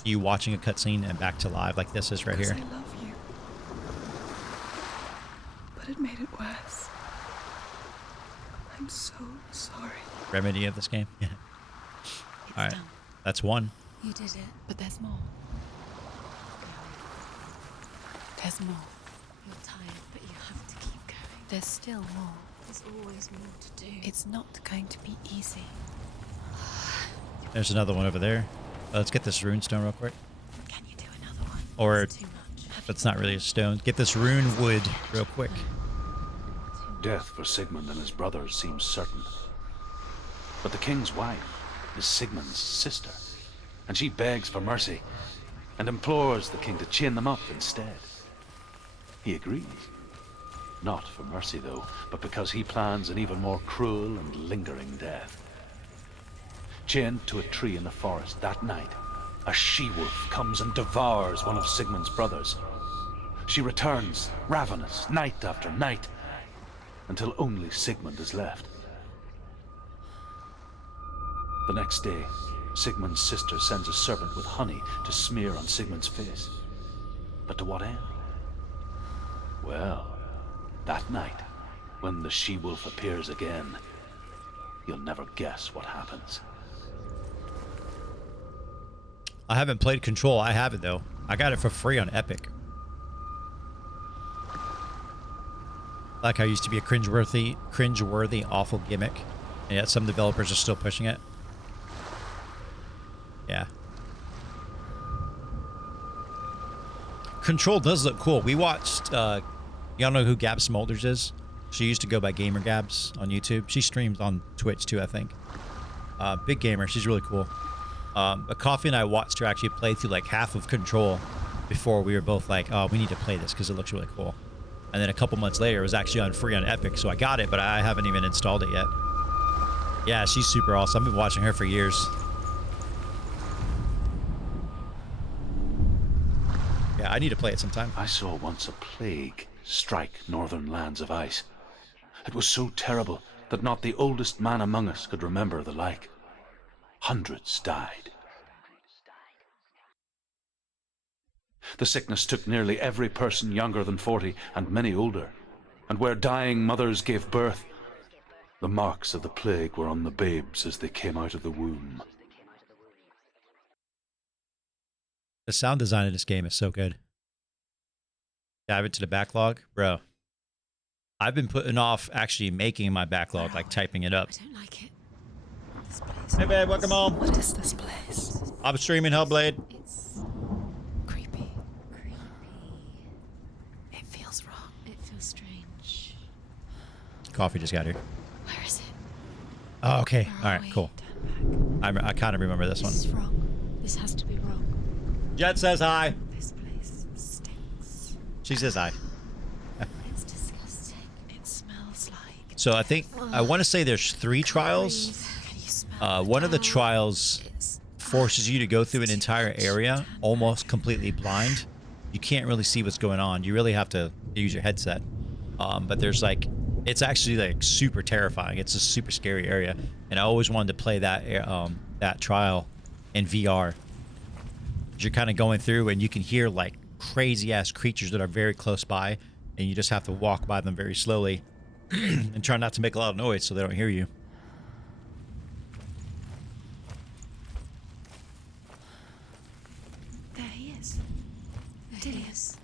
you watching a cutscene and back to live, like this is right here. I love you. But it made it worse. I'm so sorry. Remedy of this game. Yeah. All right, that's one. You did it, but there's more. There's more. You're tired, but you have to keep going. There's still more. There's always more to do. It's not going to be easy. There's another one over there. Let's get this rune stone real quick. Can you do another one? Or It's too much. that's not really a stone. Get this rune wood real quick. Death for Sigmund and his brothers seems certain. But the king's wife is Sigmund's sister, and she begs for mercy. and implores the king to chain them up instead. He agrees. Not for mercy, though, but because he plans an even more cruel and lingering death. Chained to a tree in the forest that night, a she-wolf comes and devours one of Sigmund's brothers. She returns, ravenous, night after night, until only Sigmund is left. The next day, Sigmund's sister sends a servant with honey to smear on Sigmund's face. But to what end? Well, that night, when the she-wolf appears again, you'll never guess what happens. I haven't played Control. I have it, though. I got it for free on Epic. Like how it used to be a cringeworthy, awful gimmick. And yet some developers are still pushing it. Yeah. Control does look cool. We watched, y'all know who Gab Smolders is? She used to go by Gamer Gabs on YouTube. She streams on Twitch too, I think. Big gamer. She's really cool. But Coffee and I watched her actually play through like half of Control before we were both like, oh, we need to play this because it looks really cool. And then a couple months later, it was actually on free on Epic, so I got it, but I haven't even installed it yet. Yeah, she's super awesome. I've been watching her for years. Yeah, I need to play it sometime. I saw once a plague strike northern lands of ice. It was so terrible that not the oldest man among us could remember the like. Hundreds died. The sickness took nearly every person younger than 40 and many older. And where dying mothers gave birth, the marks of the plague were on the babes as they came out of the womb. The sound design of this game is so good. Dive into the backlog. Bro, I've been putting off actually making my backlog, like typing it up. I don't like it. This place. Hey babe, welcome home. What is this place? I'm streaming Hellblade. It's creepy. It feels wrong. It feels strange. Coffee just got here. Where is it? Oh, okay. Where All are right, we? cool. I kind of remember this one. This is wrong. This has to be wrong. Jet says hi. This place stinks. She says hi. It's disgusting. It smells like. So I think, I want to say there's 3 trials. One of the trials forces you to go through an entire area almost completely blind. You can't really see what's going on. You really have to use your headset. But there's like, it's actually like super terrifying. It's a super scary area. And I always wanted to play that trial in VR. You're kind of going through and you can hear like crazy ass creatures that are very close by, and you just have to walk by them very slowly and try not to make a lot of noise so they don't hear you. There he is. Dilius.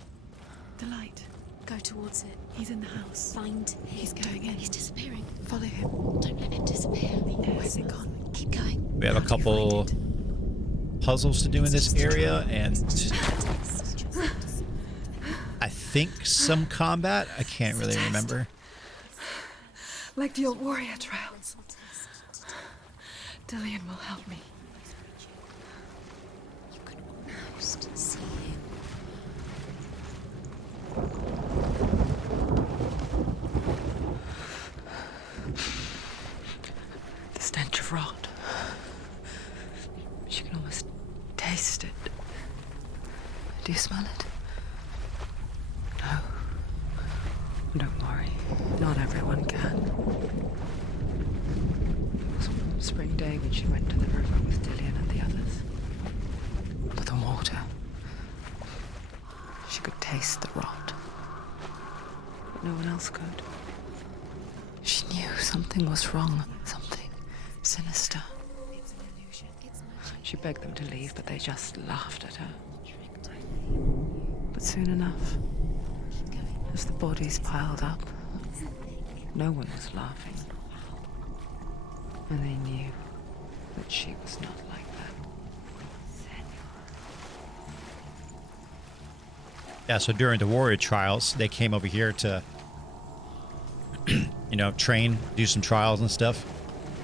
The light. Go towards it. He's in the house. Find him. He's going in. He's disappearing. Follow him. Don't let him disappear. Where's it gone? Keep going. We have a couple puzzles to do in this area, and I think some combat. I can't really remember. Like the old warrior trials. Dillian will help me. You can almost see him. The stench of rot. She can almost taste it. Do you smell it? No. Don't worry. Not everyone can. It was one spring day when she went to the river with Dillian and the others. To the water. She could taste the rot. But no one else could. She knew something was wrong. Something sinister. She begged them to leave, but they just laughed at her. But soon enough, as the bodies piled up, no one was laughing. And they knew that she was not like that. Yeah, so during the warrior trials, they came over here to, you know, train, do some trials and stuff.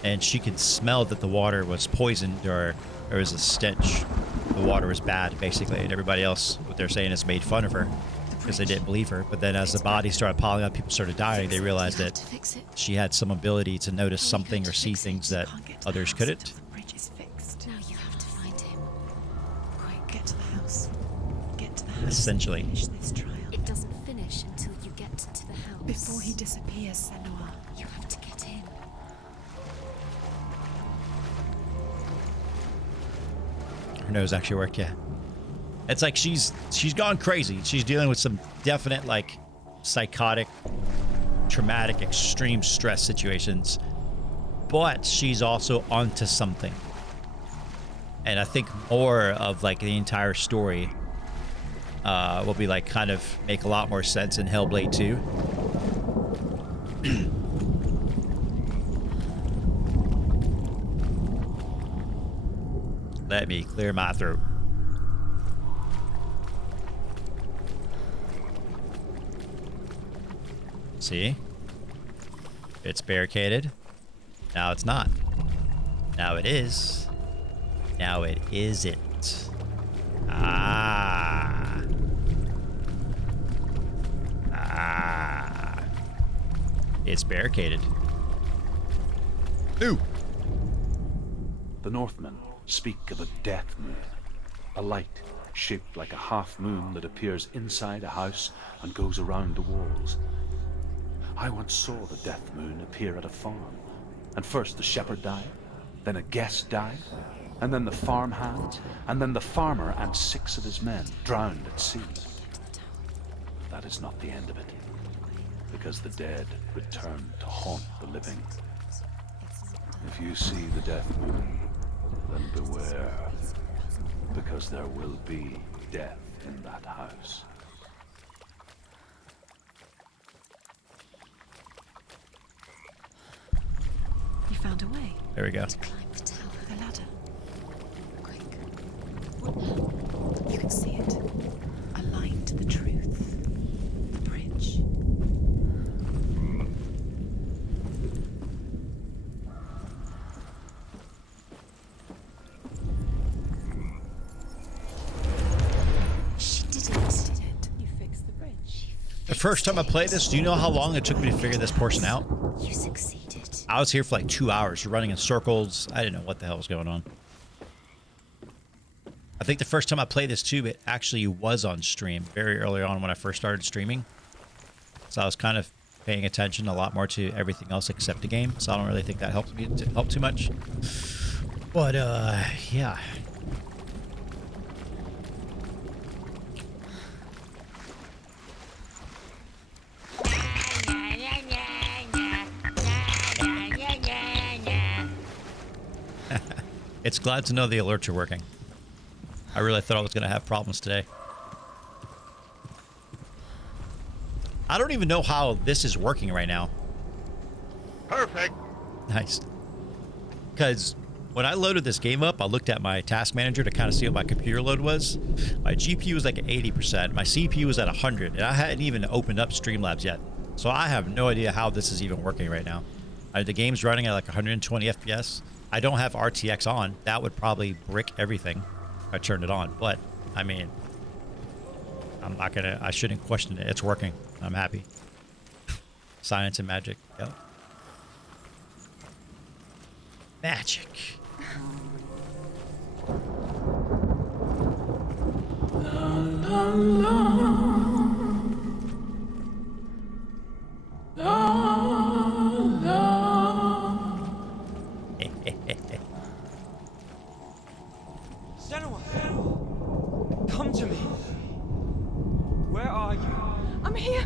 And she could smell that the water was poisoned, or there was a stench. the water was bad, basically, and everybody else, what they're saying is made fun of her because they didn't believe her. But then as the bodies started piling up, people started dying, they realized that she had some ability to notice something or see things that others couldn't. The bridge is fixed. Now you have to find him. Quick, get to the house. Get to the house. Essentially. Finish this trial. It doesn't finish until you get to the house. Before he disappears, Senua, you have to get in. Her nose actually worked, yeah. It's like she's gone crazy. She's dealing with some definite, like, psychotic, traumatic, extreme stress situations. But she's also onto something. And I think more of, like, the entire story will be, like, kind of make a lot more sense in Hellblade 2. Let me clear my throat. See? It's barricaded. Now it's not. Now it is. Now it isn't. Ah. Ah. It's barricaded. Ooh. The Northmen speak of a death moon, a light shaped like a half moon that appears inside a house and goes around the walls. I once saw the death moon appear at a farm, and first the shepherd died, then a guest died, and then the farmhands, and then the farmer and 6 of his men drowned at sea. That is not the end of it, because the dead return to haunt the living. If you see the death moon, then beware, because there will be death in that house. You found a way. There we go. To climb the tower. The ladder. Quick. What now? You can see it. Aligned to the truth. The bridge. She did it. You fixed the bridge. The first time I played this, do you know how long it took me to figure this portion out? You succeeded. I was here for like 2 hours, running in circles. I didn't know what the hell was going on. I think the first time I played this too, it actually was on stream very early on when I first started streaming. So I was kind of paying attention a lot more to everything else except the game. So I don't really think that helped me help too much. But yeah. It's glad to know the alerts are working. I really thought I was going to have problems today. I don't even know how this is working right now. Perfect. Nice. Because when I loaded this game up, I looked at my task manager to kind of see what my computer load was. My GPU was like at 80%. My CPU was at 100. And I hadn't even opened up Streamlabs yet. So I have no idea how this is even working right now. The game's running at like 120 FPS. I don't have RTX on. That would probably brick everything if I turned it on. But, I mean, I'm not gonna, I shouldn't question it. It's working. I'm happy. Science and magic. Yep. Magic. Senua! Come to me! Where are you? I'm here!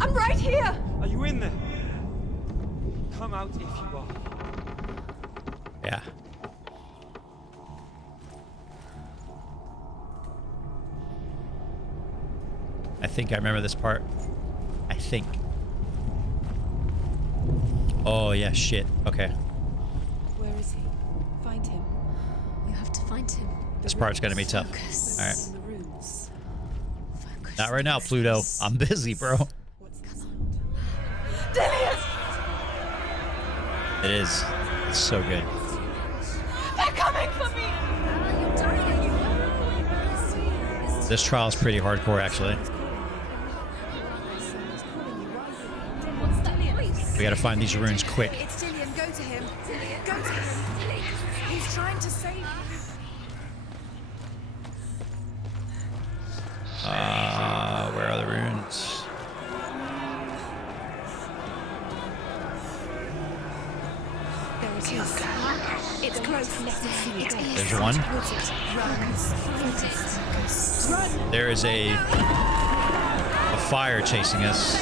I'm right here! Are you in there? Come out if you are. Yeah. I think I remember this part. I think. Oh, yeah, shit. Okay. Where is he? Find him. You have to find him. This part's gonna be tough. Focus. All right. The runes. Focus. Not right now, Pluto. I'm busy, bro. Dillius! It is. It's so good. They're coming for me! You're dying. This trial is pretty hardcore, actually. We gotta find these runes quick. It's Dillian. Go to him. Dillian, go to him. He's trying to save you. Where are the runes? There it is. It's close. There's one. There is a fire chasing us.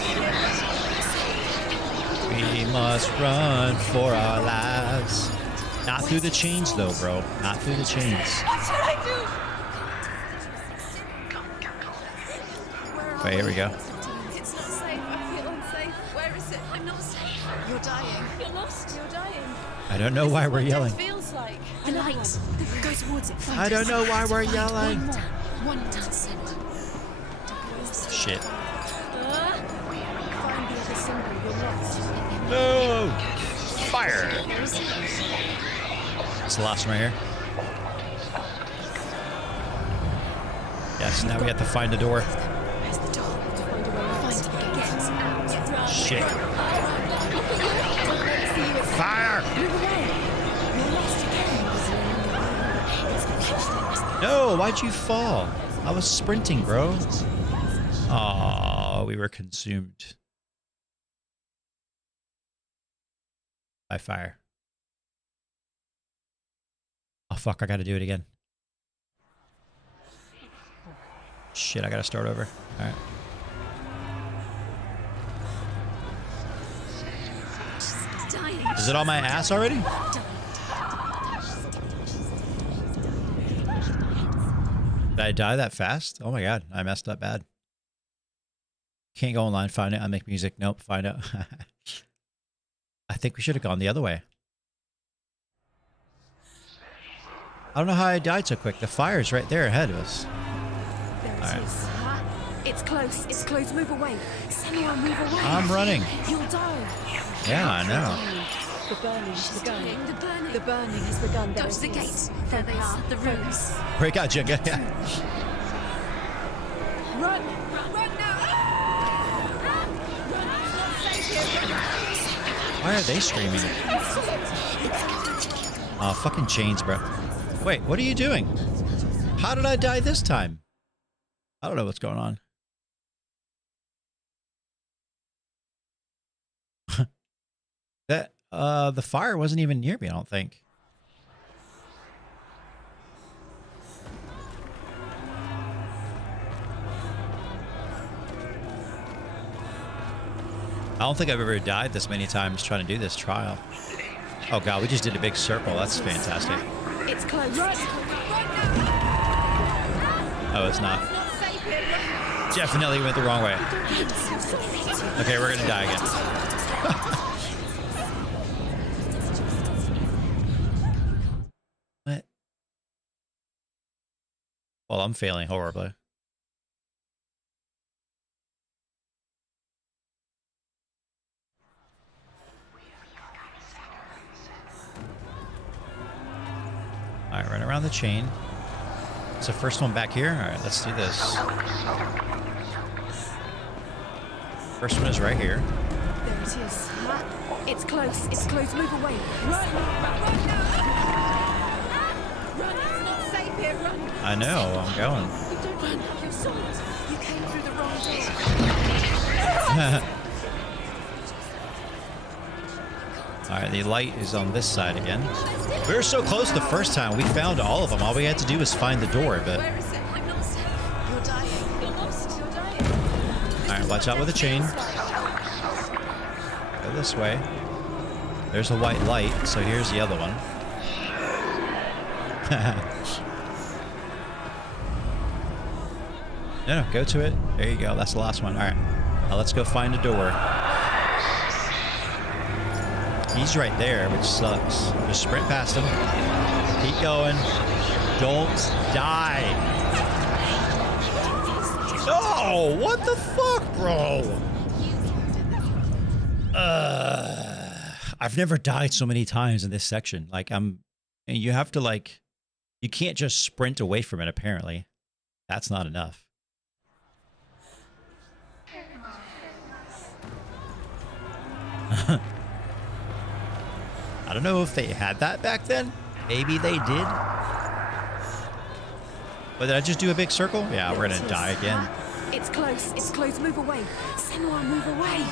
We must run for our lives. Not through the chains, though, bro. Not through the chains. What should I do? Okay, here we go. It's not safe. I feel unsafe. Where is it? I'm not safe. You're dying. You're lost. You're dying. I don't know why we're yelling. It feels like the light. Go towards it. I don't know why we're yelling. One down. Shit. Find the other symbol. You're lost. No! Fire! It's the last one right here. Yes, now we have to find the door. Where's the door? Find it. Get out. Shit. Fire! No, why'd you fall? I was sprinting, bro. Oh, we were consumed by fire. Oh, fuck, I gotta do it again. Shit, I gotta start over. Alright. Is it on my ass already? Did I die that fast? Oh my god, I messed up bad. Can't go online, find it. I make music. Nope, find out. I think we should have gone the other way. I don't know how I died so quick. The fire's right there ahead of us. There it Alright. is. It's close. It's close. Move away. Senua, move away. I'm running. You'll die. Yeah, I know. The burning has begun. The burning has begun. Go to the gates. There they are. The runes. Break out, Jenga. Yeah. Run! Run now! Why are they screaming? Oh, fucking chains, bro. Wait, what are you doing? How did I die this time? I don't know what's going on. That the fire wasn't even near me, I don't think. I don't think I've ever died this many times trying to do this trial. Oh god, we just did a big circle. That's fantastic. It's close. Oh, it's not. Definitely went the wrong way. Okay, we're gonna die again. What? Well, I'm failing horribly. Alright, run around the chain. It's the first one back here. Alright, let's do this. First one is right here. There it is. It's close. It's close. Move away. Run! Run! It's not safe here. Run! I know, I'm going. You don't have your sword. You came through the wrong door. Alright, the light is on this side again. We were so close the first time. We found all of them. All we had to do was find the door, but... Where is it? I'm not safe. You're dying. You're lost. You're dying. Alright, watch out with the chain. Go this way. There's a white light, so here's the other one. No, go to it. There you go. That's the last one. Alright. Now let's go find a door. He's right there, which sucks. Just sprint past him. Keep going. Don't die. No! What the fuck, bro? I've never died so many times in this section. Like, and you have to, like, you can't just sprint away from it, apparently. That's not enough. I don't know if they had that back then. Maybe they did. But did I just do a big circle? Yeah, we're gonna die again. It's close. It's close. Move away. Senua, move away.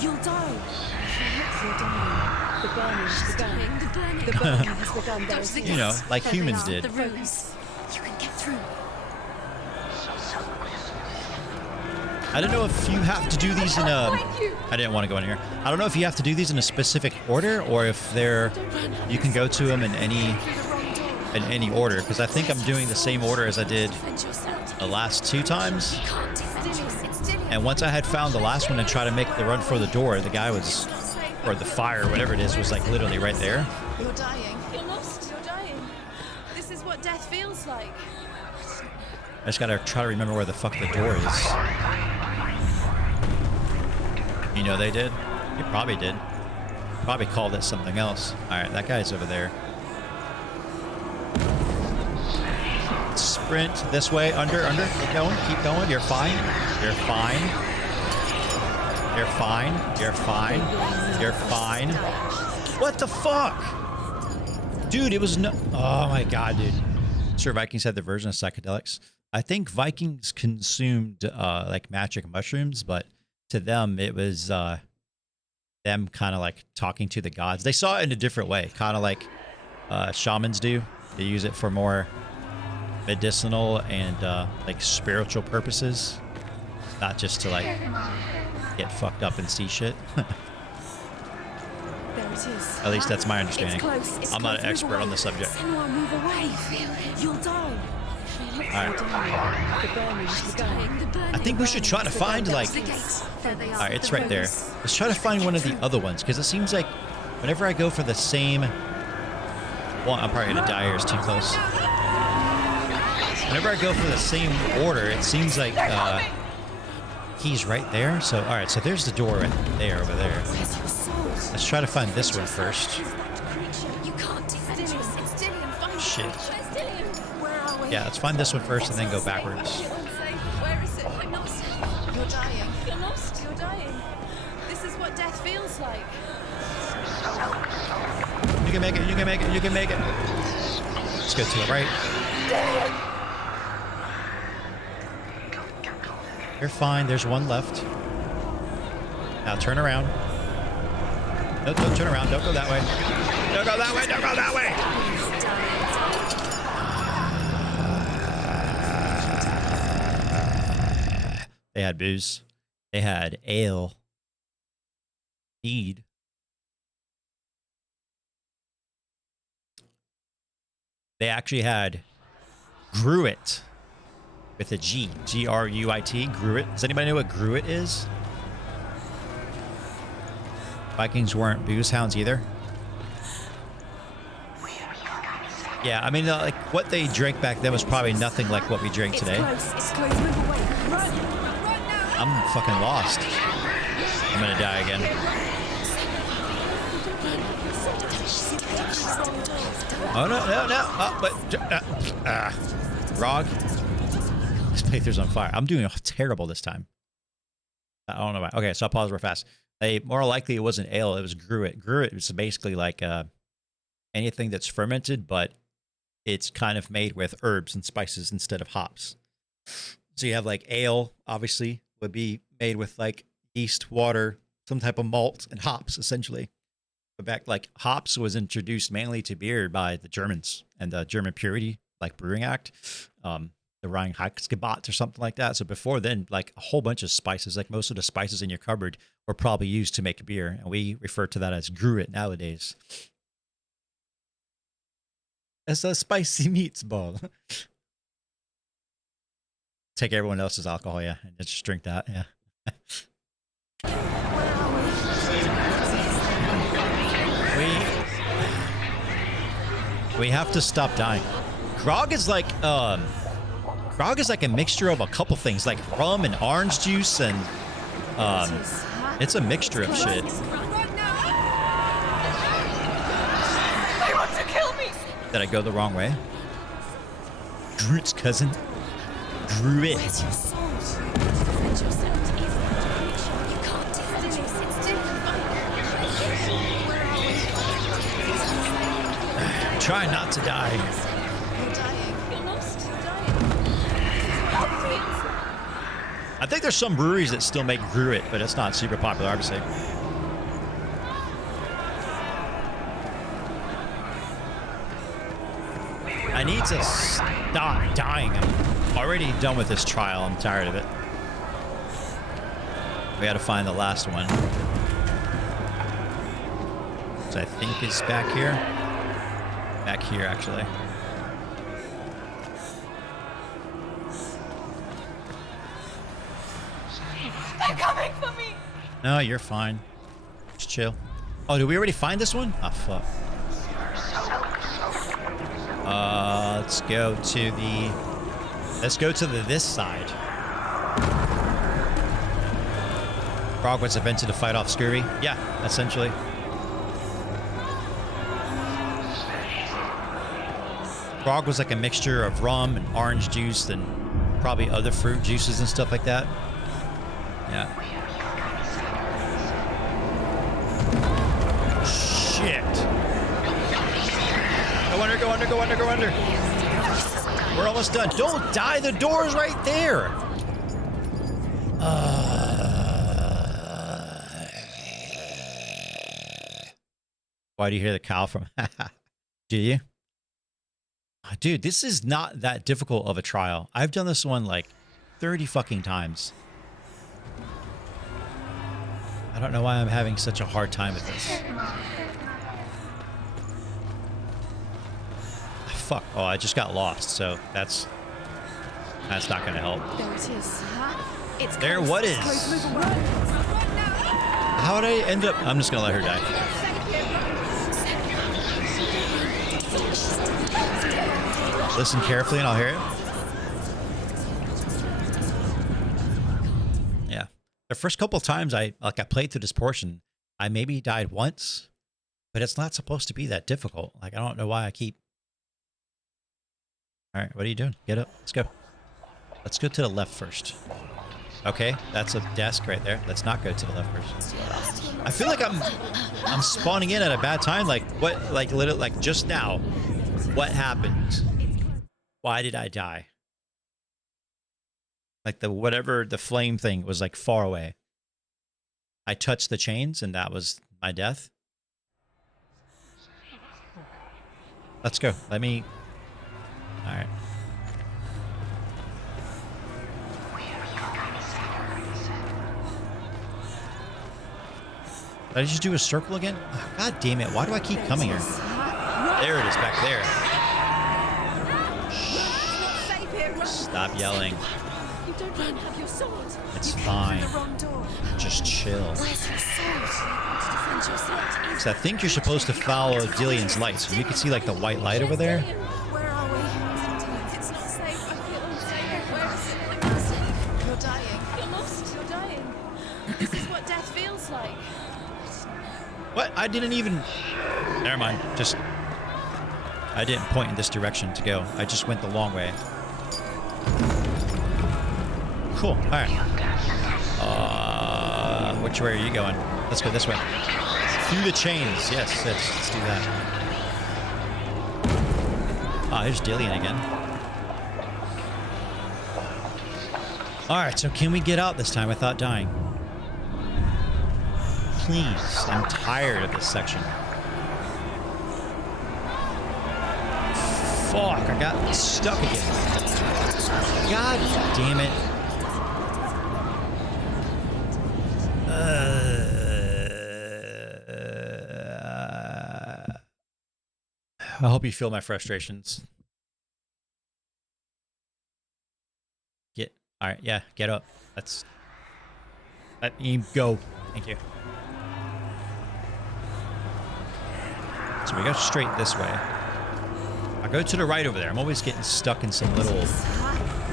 You'll die. You're dying. The burning has begun. The burning has begun. There is You know, like humans did. the rooms. You can get through. I don't know if you have to do these in a... I didn't want to go in here. I don't know if you have to do these in a specific order or if they're... You can go to them in any order, because I think I'm doing the same order as I did the last 2 times. And once I had found the last one and tried to make the run for the door, the guy was... Or the fire, whatever it is, was like literally right there. You're dying. You're lost. You're dying. This is what death feels like. I just gotta try to remember where the fuck the door is. You know they did? They probably did. Probably called it something else. Alright, that guy's over there. Sprint this way, under. Keep going. You're fine. You're fine. You're fine. You're fine. You're fine. What the fuck? Dude, it was no... Oh my god, dude. Sure, Vikings had the version of psychedelics. I think Vikings consumed like magic mushrooms, but to them it was them kind of like talking to the gods. They saw it in a different way, kind of like shamans do. They use it for more medicinal and like spiritual purposes, not just to like get fucked up and see shit. There it is. At least that's my understanding. It's close. It's I'm not close. an expert Move on the away. subject. Senua, move away. You'll die. Alright. The burning has begun. I think we should try to find like... Alright, it's right there. Let's try to find one of the other ones, because it seems like whenever I go for the same... Well, I'm probably gonna die here, it's too close. Whenever I go for the same order, it seems like he's right there. So, alright, so there's the door right there, over there. Let's try to find this one first. Shit. Yeah, let's find this one first and then go backwards. Where is it? I'm not safe. You're dying. You're lost. You're dying. This is what death feels like. You can make it. You can make it. You can make it. Let's go to the right. You're fine. There's one left. Now turn around. No, don't turn around. Don't go that way. Don't go that way. Don't go that way. They had booze. They had ale. Mead. They actually had Gruit with a G. G-R-U-I-T. Gruit. Does anybody know what Gruit is? Vikings weren't booze hounds either. Yeah, I mean, like, what they drank back then was probably nothing like what we drink today. It's close. Move away. Run. I'm fucking lost. I'm gonna die again. Oh, no. Oh, but... Rog. This playthrough's on fire. I'm doing terrible this time. I don't know why. Okay, so I'll pause real fast. More likely it wasn't ale, it was Gruit. Gruit is basically like anything that's fermented, but it's kind of made with herbs and spices instead of hops. So you have like ale, obviously, would be made with like yeast, water, some type of malt, and hops, essentially. But back, like, hops was introduced mainly to beer by the Germans and the German Purity, like, Brewing Act, the Reinheitsgebot or something like that. So before then, like, a whole bunch of spices, like most of the spices in your cupboard were probably used to make beer, and we refer to that as Gruit nowadays. It's a spicy meats ball. Take everyone else's alcohol, yeah, and just drink that, yeah. We have to stop dying. Grog is like a mixture of a couple things, like rum and orange juice, and it's a mixture of shit. They want to kill me. Did I go the wrong way? Groot's cousin. Druid. Where's your sword? Defend yourself. You can't do this. It's too Try not to die. You're dying. You're lost. You're dying. I think there's some breweries that still make Druid, but it's not super popular, obviously. I need to stop dying. I'm already done with this trial. I'm tired of it. We gotta find the last one. Which I think is back here. Back here, actually. They're coming for me. No, you're fine. Just chill. Oh, did we already find this one? Oh, fuck. Let's go to the... Let's go to this side. Frog was invented to fight off scurvy. Yeah, essentially. Frog was like a mixture of rum and orange juice and probably other fruit juices and stuff like that. Yeah. Shit. Go under, go under, go under, go under. We're almost done. Don't die. The door's right there. Why do you hear the cow from? Do you? Dude, this is not that difficult of a trial. I've done this one like 30 fucking times. I don't know why I'm having such a hard time with this. Fuck. Oh, I just got lost, so that's not gonna help. There it is. It's there, close. what is? Close, move away. How did I end up? I'm just gonna let her die. Listen carefully and I'll hear it. Yeah. The first couple of times I played through this portion, I maybe died once, but it's not supposed to be that difficult. Like, I don't know why I keep... All right, what are you doing? Get up. Let's go. Let's go to the left first. Okay, that's a desk right there. Let's not go to the left first. I feel like I'm spawning in at a bad time. Like, what? Like, literally, like just now. What happened? Why did I die? Like the flame thing was like far away. I touched the chains and that was my death. Let's go. Let me... All right. Did I just do a circle again? Oh, God damn it. Why do I keep coming here? There it is, back there. Stop yelling. You don't run, have your sword. It's you fine. The wrong door. Just chill. Where's your sword? To defend yourself. So I think you're supposed to follow Dillian's light. So you can see like the white light over there. Where are we? It's not safe. I feel unsafe. Where is it? I'm not safe. You're dying. You're lost. You're dying. This is what death feels like. What? I didn't even... Never mind. Just... I didn't point in this direction to go. I just went the long way. Cool. All right. Which way are you going? Let's go this way. Through the chains. Yes, let's do that. Ah, here's Dillian again. All right, so can we get out this time without dying? Please. I'm tired of this section. Fuck, I got stuck again. God damn it. I hope you feel my frustrations. All right, yeah, get up. Let me go. Thank you. So we go straight this way. I'll go to the right over there. I'm always getting stuck in some little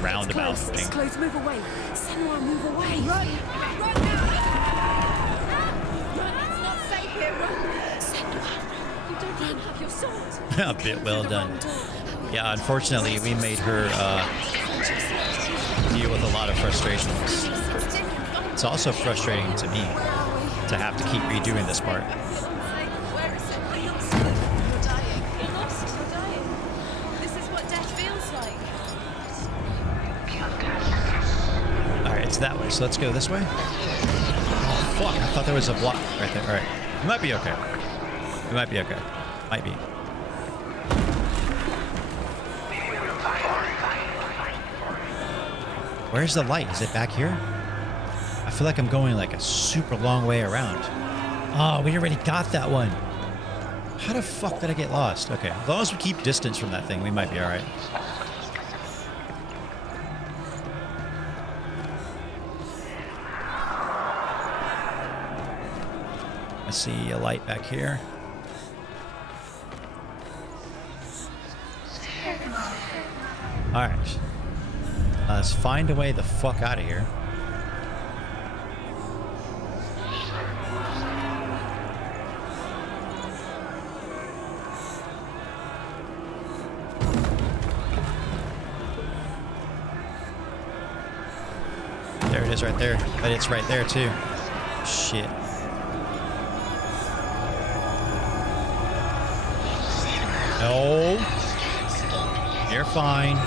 roundabout thing. It's close. Move away. Senua, move away. Run! Run now! Run! It's not safe here. Run! Senua, you don't run. Have your sword. A bit well done. Yeah, unfortunately, we made her deal with a lot of frustrations. It's also frustrating to me to have to keep redoing this part. Where is it? You're dying. You're lost. You're dying. This is what death feels like. Alright, it's that way. So let's go this way. Oh, fuck. I thought there was a block right there. Alright. We might be okay. We might be okay. Might be. Where's the light? Is it back here? I feel like I'm going like a super long way around. Oh, we already got that one. How the fuck did I get lost? Okay, as long as we keep distance from that thing, we might be alright. I see a light back here. Alright. Let's find a way the fuck out of here. There it is right there. But it's right there too. Shit. No. You're fine.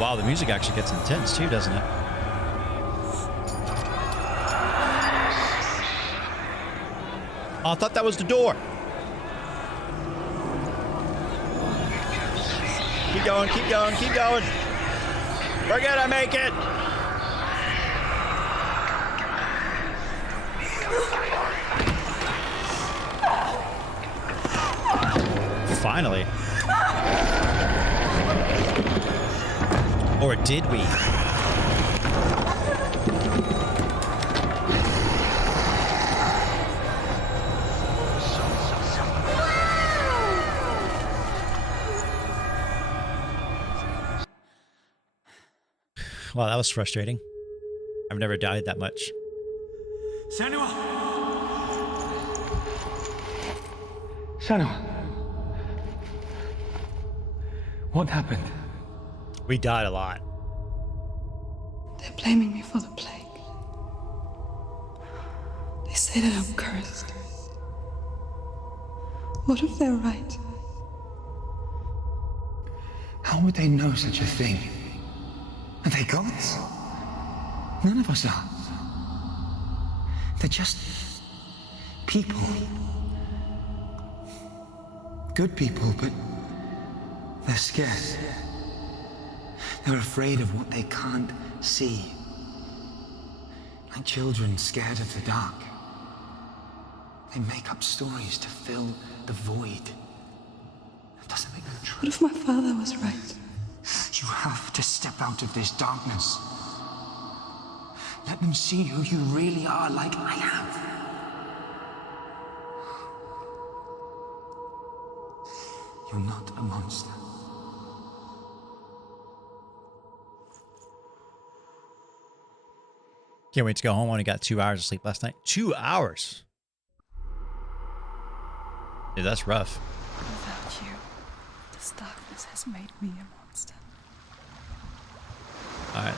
Wow, the music actually gets intense too, doesn't it? Oh, I thought that was the door. Keep going, keep going, keep going. We're gonna make it. Finally. Or did we? Wow, that was frustrating. I've never died that much. Senua! Senua! What happened? We died a lot. They're blaming me for the plague. They say that I'm cursed. What if they're right? How would they know such a thing? Are they gods? None of us are. They're just people. Good people, but they're scared. They're afraid of what they can't see. Like children scared of the dark. They make up stories to fill the void. That doesn't make them true. What if my father was right? You have to step out of this darkness. Let them see who you really are, like I have. You're not a monster. Can't wait to go home. I only got 2 hours of sleep last night. 2 hours? Dude, that's rough. Without you, this darkness has made me a monster. Alright.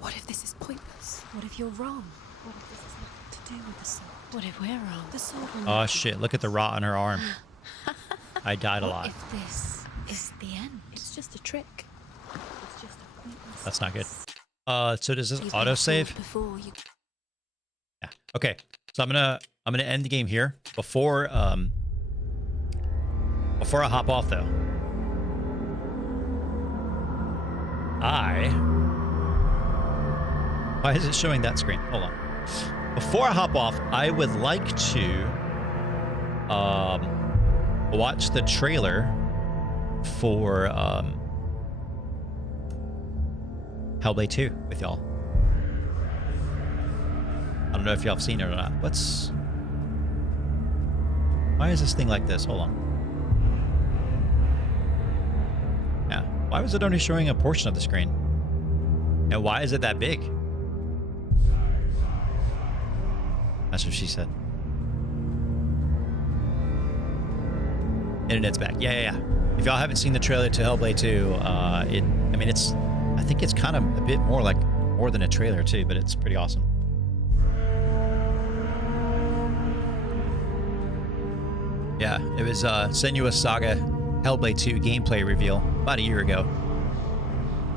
What if this is pointless? What if you're wrong? What if this is nothing to do with the sword? What if we're wrong? The sword will Oh shit, look at the rot on her arm. I died a lot. What if this is the end? It's just a trick. It's just a pointless. That's not good. So does this autosave? Yeah. Okay. So I'm gonna end the game here before I hop off though. Why is it showing that screen? Hold on. Before I hop off, I would like to watch the trailer for Hellblade 2 with y'all. I don't know if y'all have seen it or not. Why is this thing like this? Hold on. Yeah. Why was it only showing a portion of the screen? And why is it that big? That's what she said. Internet's back. Yeah. If y'all haven't seen the trailer to Hellblade 2, I think it's kind of a bit more than a trailer too, but it's pretty awesome. Yeah, it was Senua Saga Hellblade 2 gameplay reveal about a year ago.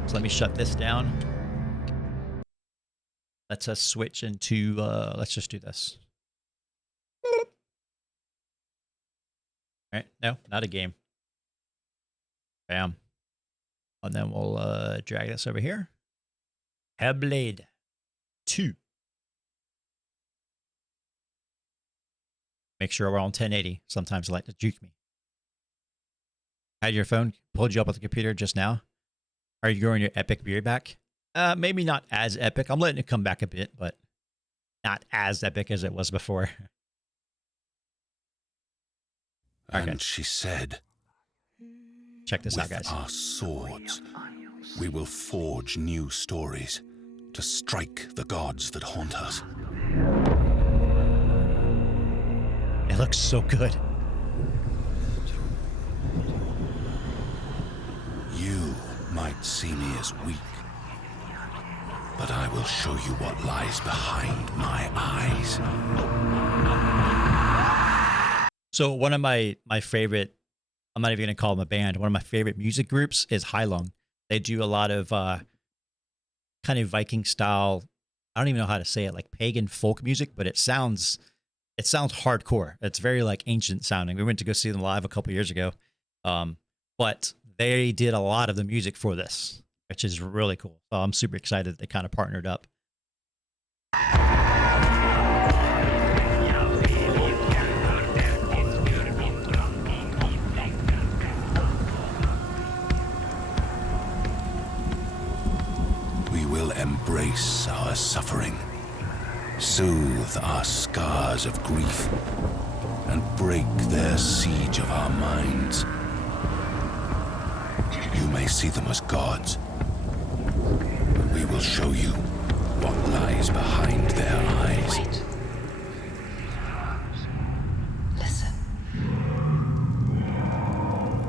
So let me shut this down. Let's switch into, let's just do this. All right, no, not a game. Bam. And then we'll drag this over here. Hellblade 2. Make sure we're on 1080. Sometimes I like to juke me. Had your phone pulled you up with the computer just now? Are you growing your epic beard back? Maybe not as epic. I'm letting it come back a bit, but not as epic as it was before. And she said, check this out, guys. With our swords, we will forge new stories to strike the gods that haunt us. It looks so good. You might see me as weak, but I will show you what lies behind my eyes. So one of my favorite, I'm not even going to call them a band, one of my favorite music groups is Heilung. They do a lot of kind of Viking style, I don't even know how to say it, like pagan folk music, but it sounds hardcore. It's very like ancient sounding. We went to go see them live a couple years ago. But they did a lot of the music for this, which is really cool. So I'm super excited that they kind of partnered up. We will embrace our suffering, soothe our scars of grief, and break their siege of our minds. You may see them as gods, but we will show you what lies behind their eyes. Wait. Listen.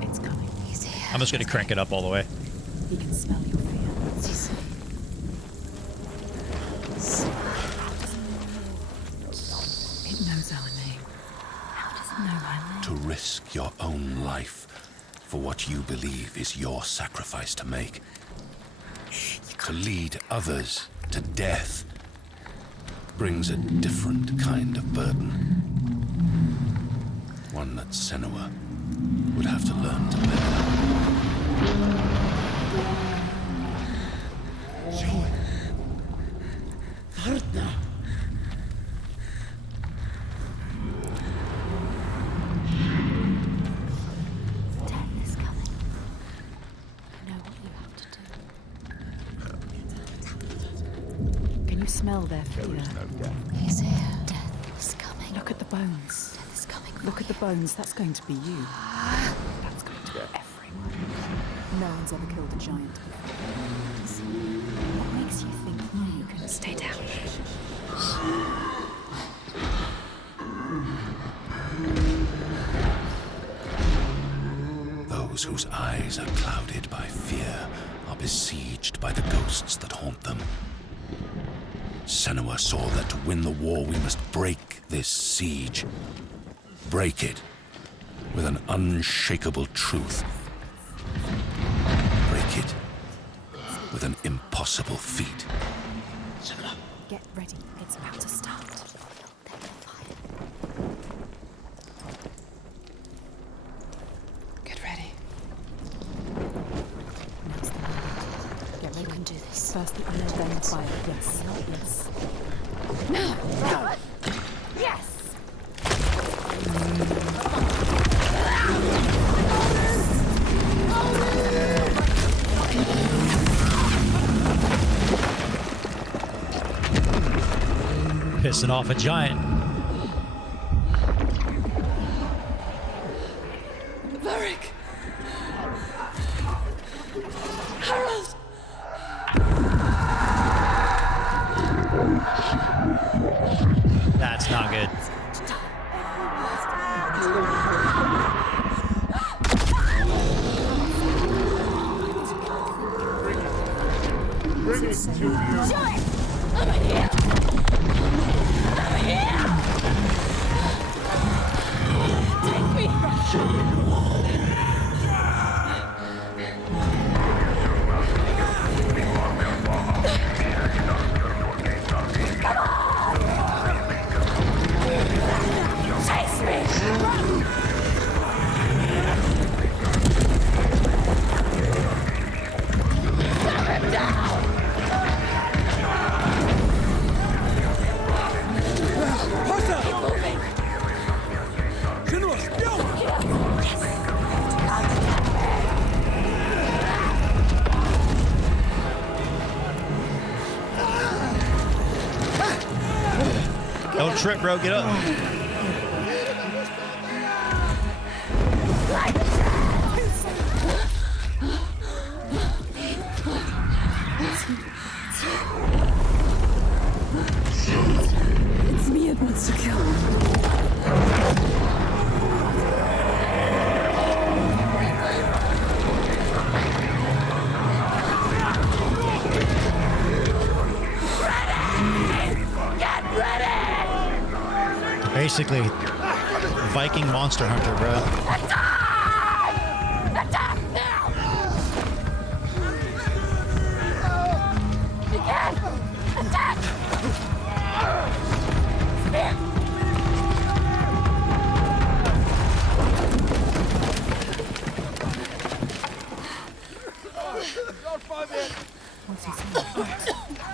It's coming. He's here. I'm just going to crank it up all the way. He can smell your fear. It knows our name. How does it know our name? To risk your own life for what you believe is your sacrifice to make. To lead others to death brings a different kind of burden. One that Senua would have to learn to bear. Smell their fear. He's here. Death is coming. Look at the bones. Death is coming. Look at the bones. That's going to be you. That's going to be everyone. No one's ever killed a giant before. What makes you think you can Stay down. Those whose eyes are clouded by fear are besieged by the ghosts that haunt them. Senua saw that to win the war we must break this siege. Break it with an unshakable truth. Break it with an impossible feat. get ready. It's about to start. Get ready. Get ready. You can do this. First the iron, then the fire. Yes. Yes. No! No! Yes! Pissing off a giant. Varric! Harold! That's not good. Don't trip, bro. Get up. It's me it wants to kill. Basically, Viking monster hunter, bro.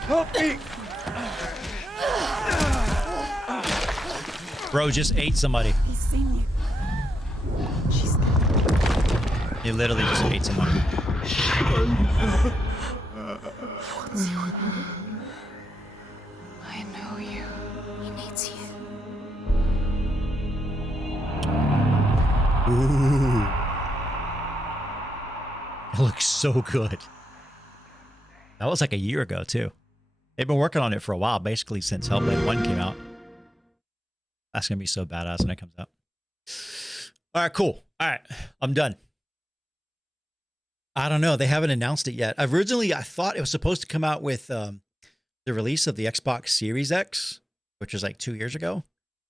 Help me! Bro just ate somebody. He's seen you. She's He literally just ate somebody. I know you. He needs you. Ooh. It looks so good. That was like a year ago, too. They've been working on it for a while, basically since Hellblade 1 came out. That's going to be so badass when it comes out. All right, cool. All right, I'm done. I don't know. They haven't announced it yet. Originally, I thought it was supposed to come out with the release of the Xbox Series X, which was like 2 years ago,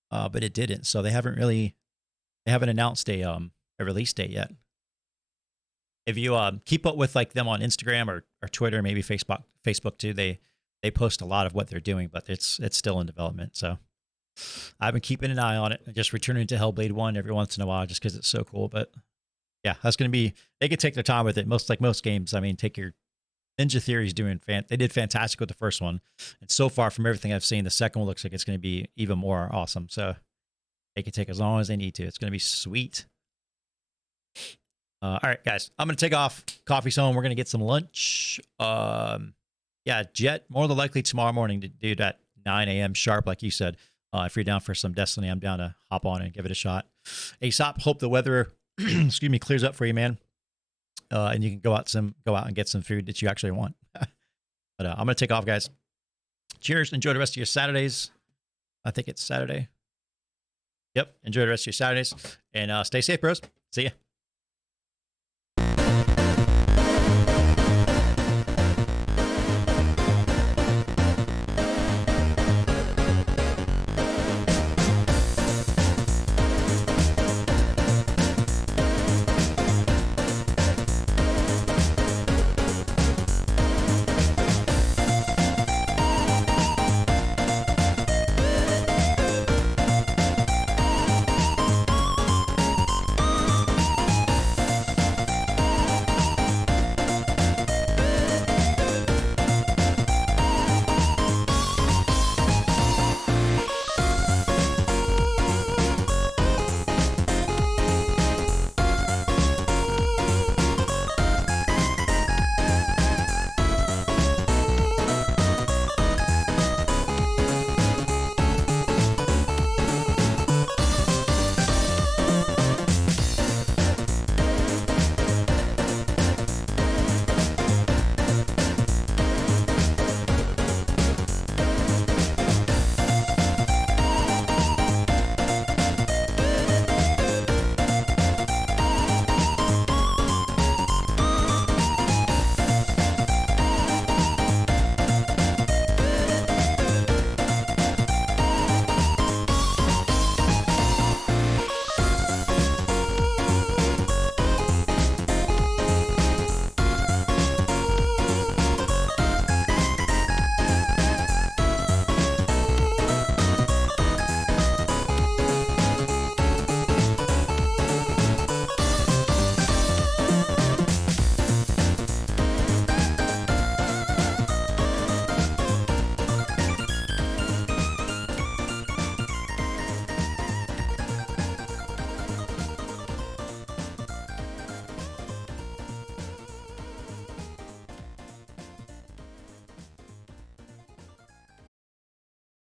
but it didn't. So they haven't announced a release date yet. If you keep up with like them on Instagram or Twitter, maybe Facebook too, they post a lot of what they're doing, but it's still in development. So I've been keeping an eye on it, just returning to Hellblade 1 every once in a while just because it's so cool. But yeah, that's going to be, they could take their time with it. Most games, I mean, take your Ninja Theory's doing, they did fantastic with the first one. And so far from everything I've seen, the second one looks like it's going to be even more awesome. So they can take as long as they need to. It's going to be sweet. All right, guys, I'm going to take off. Coffee's home. We're going to get some lunch. Yeah, Jet, more than likely tomorrow morning to do that 9 a.m. sharp, like you said. If you're down for some Destiny, I'm down to hop on and give it a shot. Aesop, hope the weather, excuse me, clears up for you, man. And you can go out and get some food that you actually want. But I'm going to take off, guys. Cheers. Enjoy the rest of your Saturdays. I think it's Saturday. Yep. Enjoy the rest of your Saturdays. And stay safe, bros. See ya.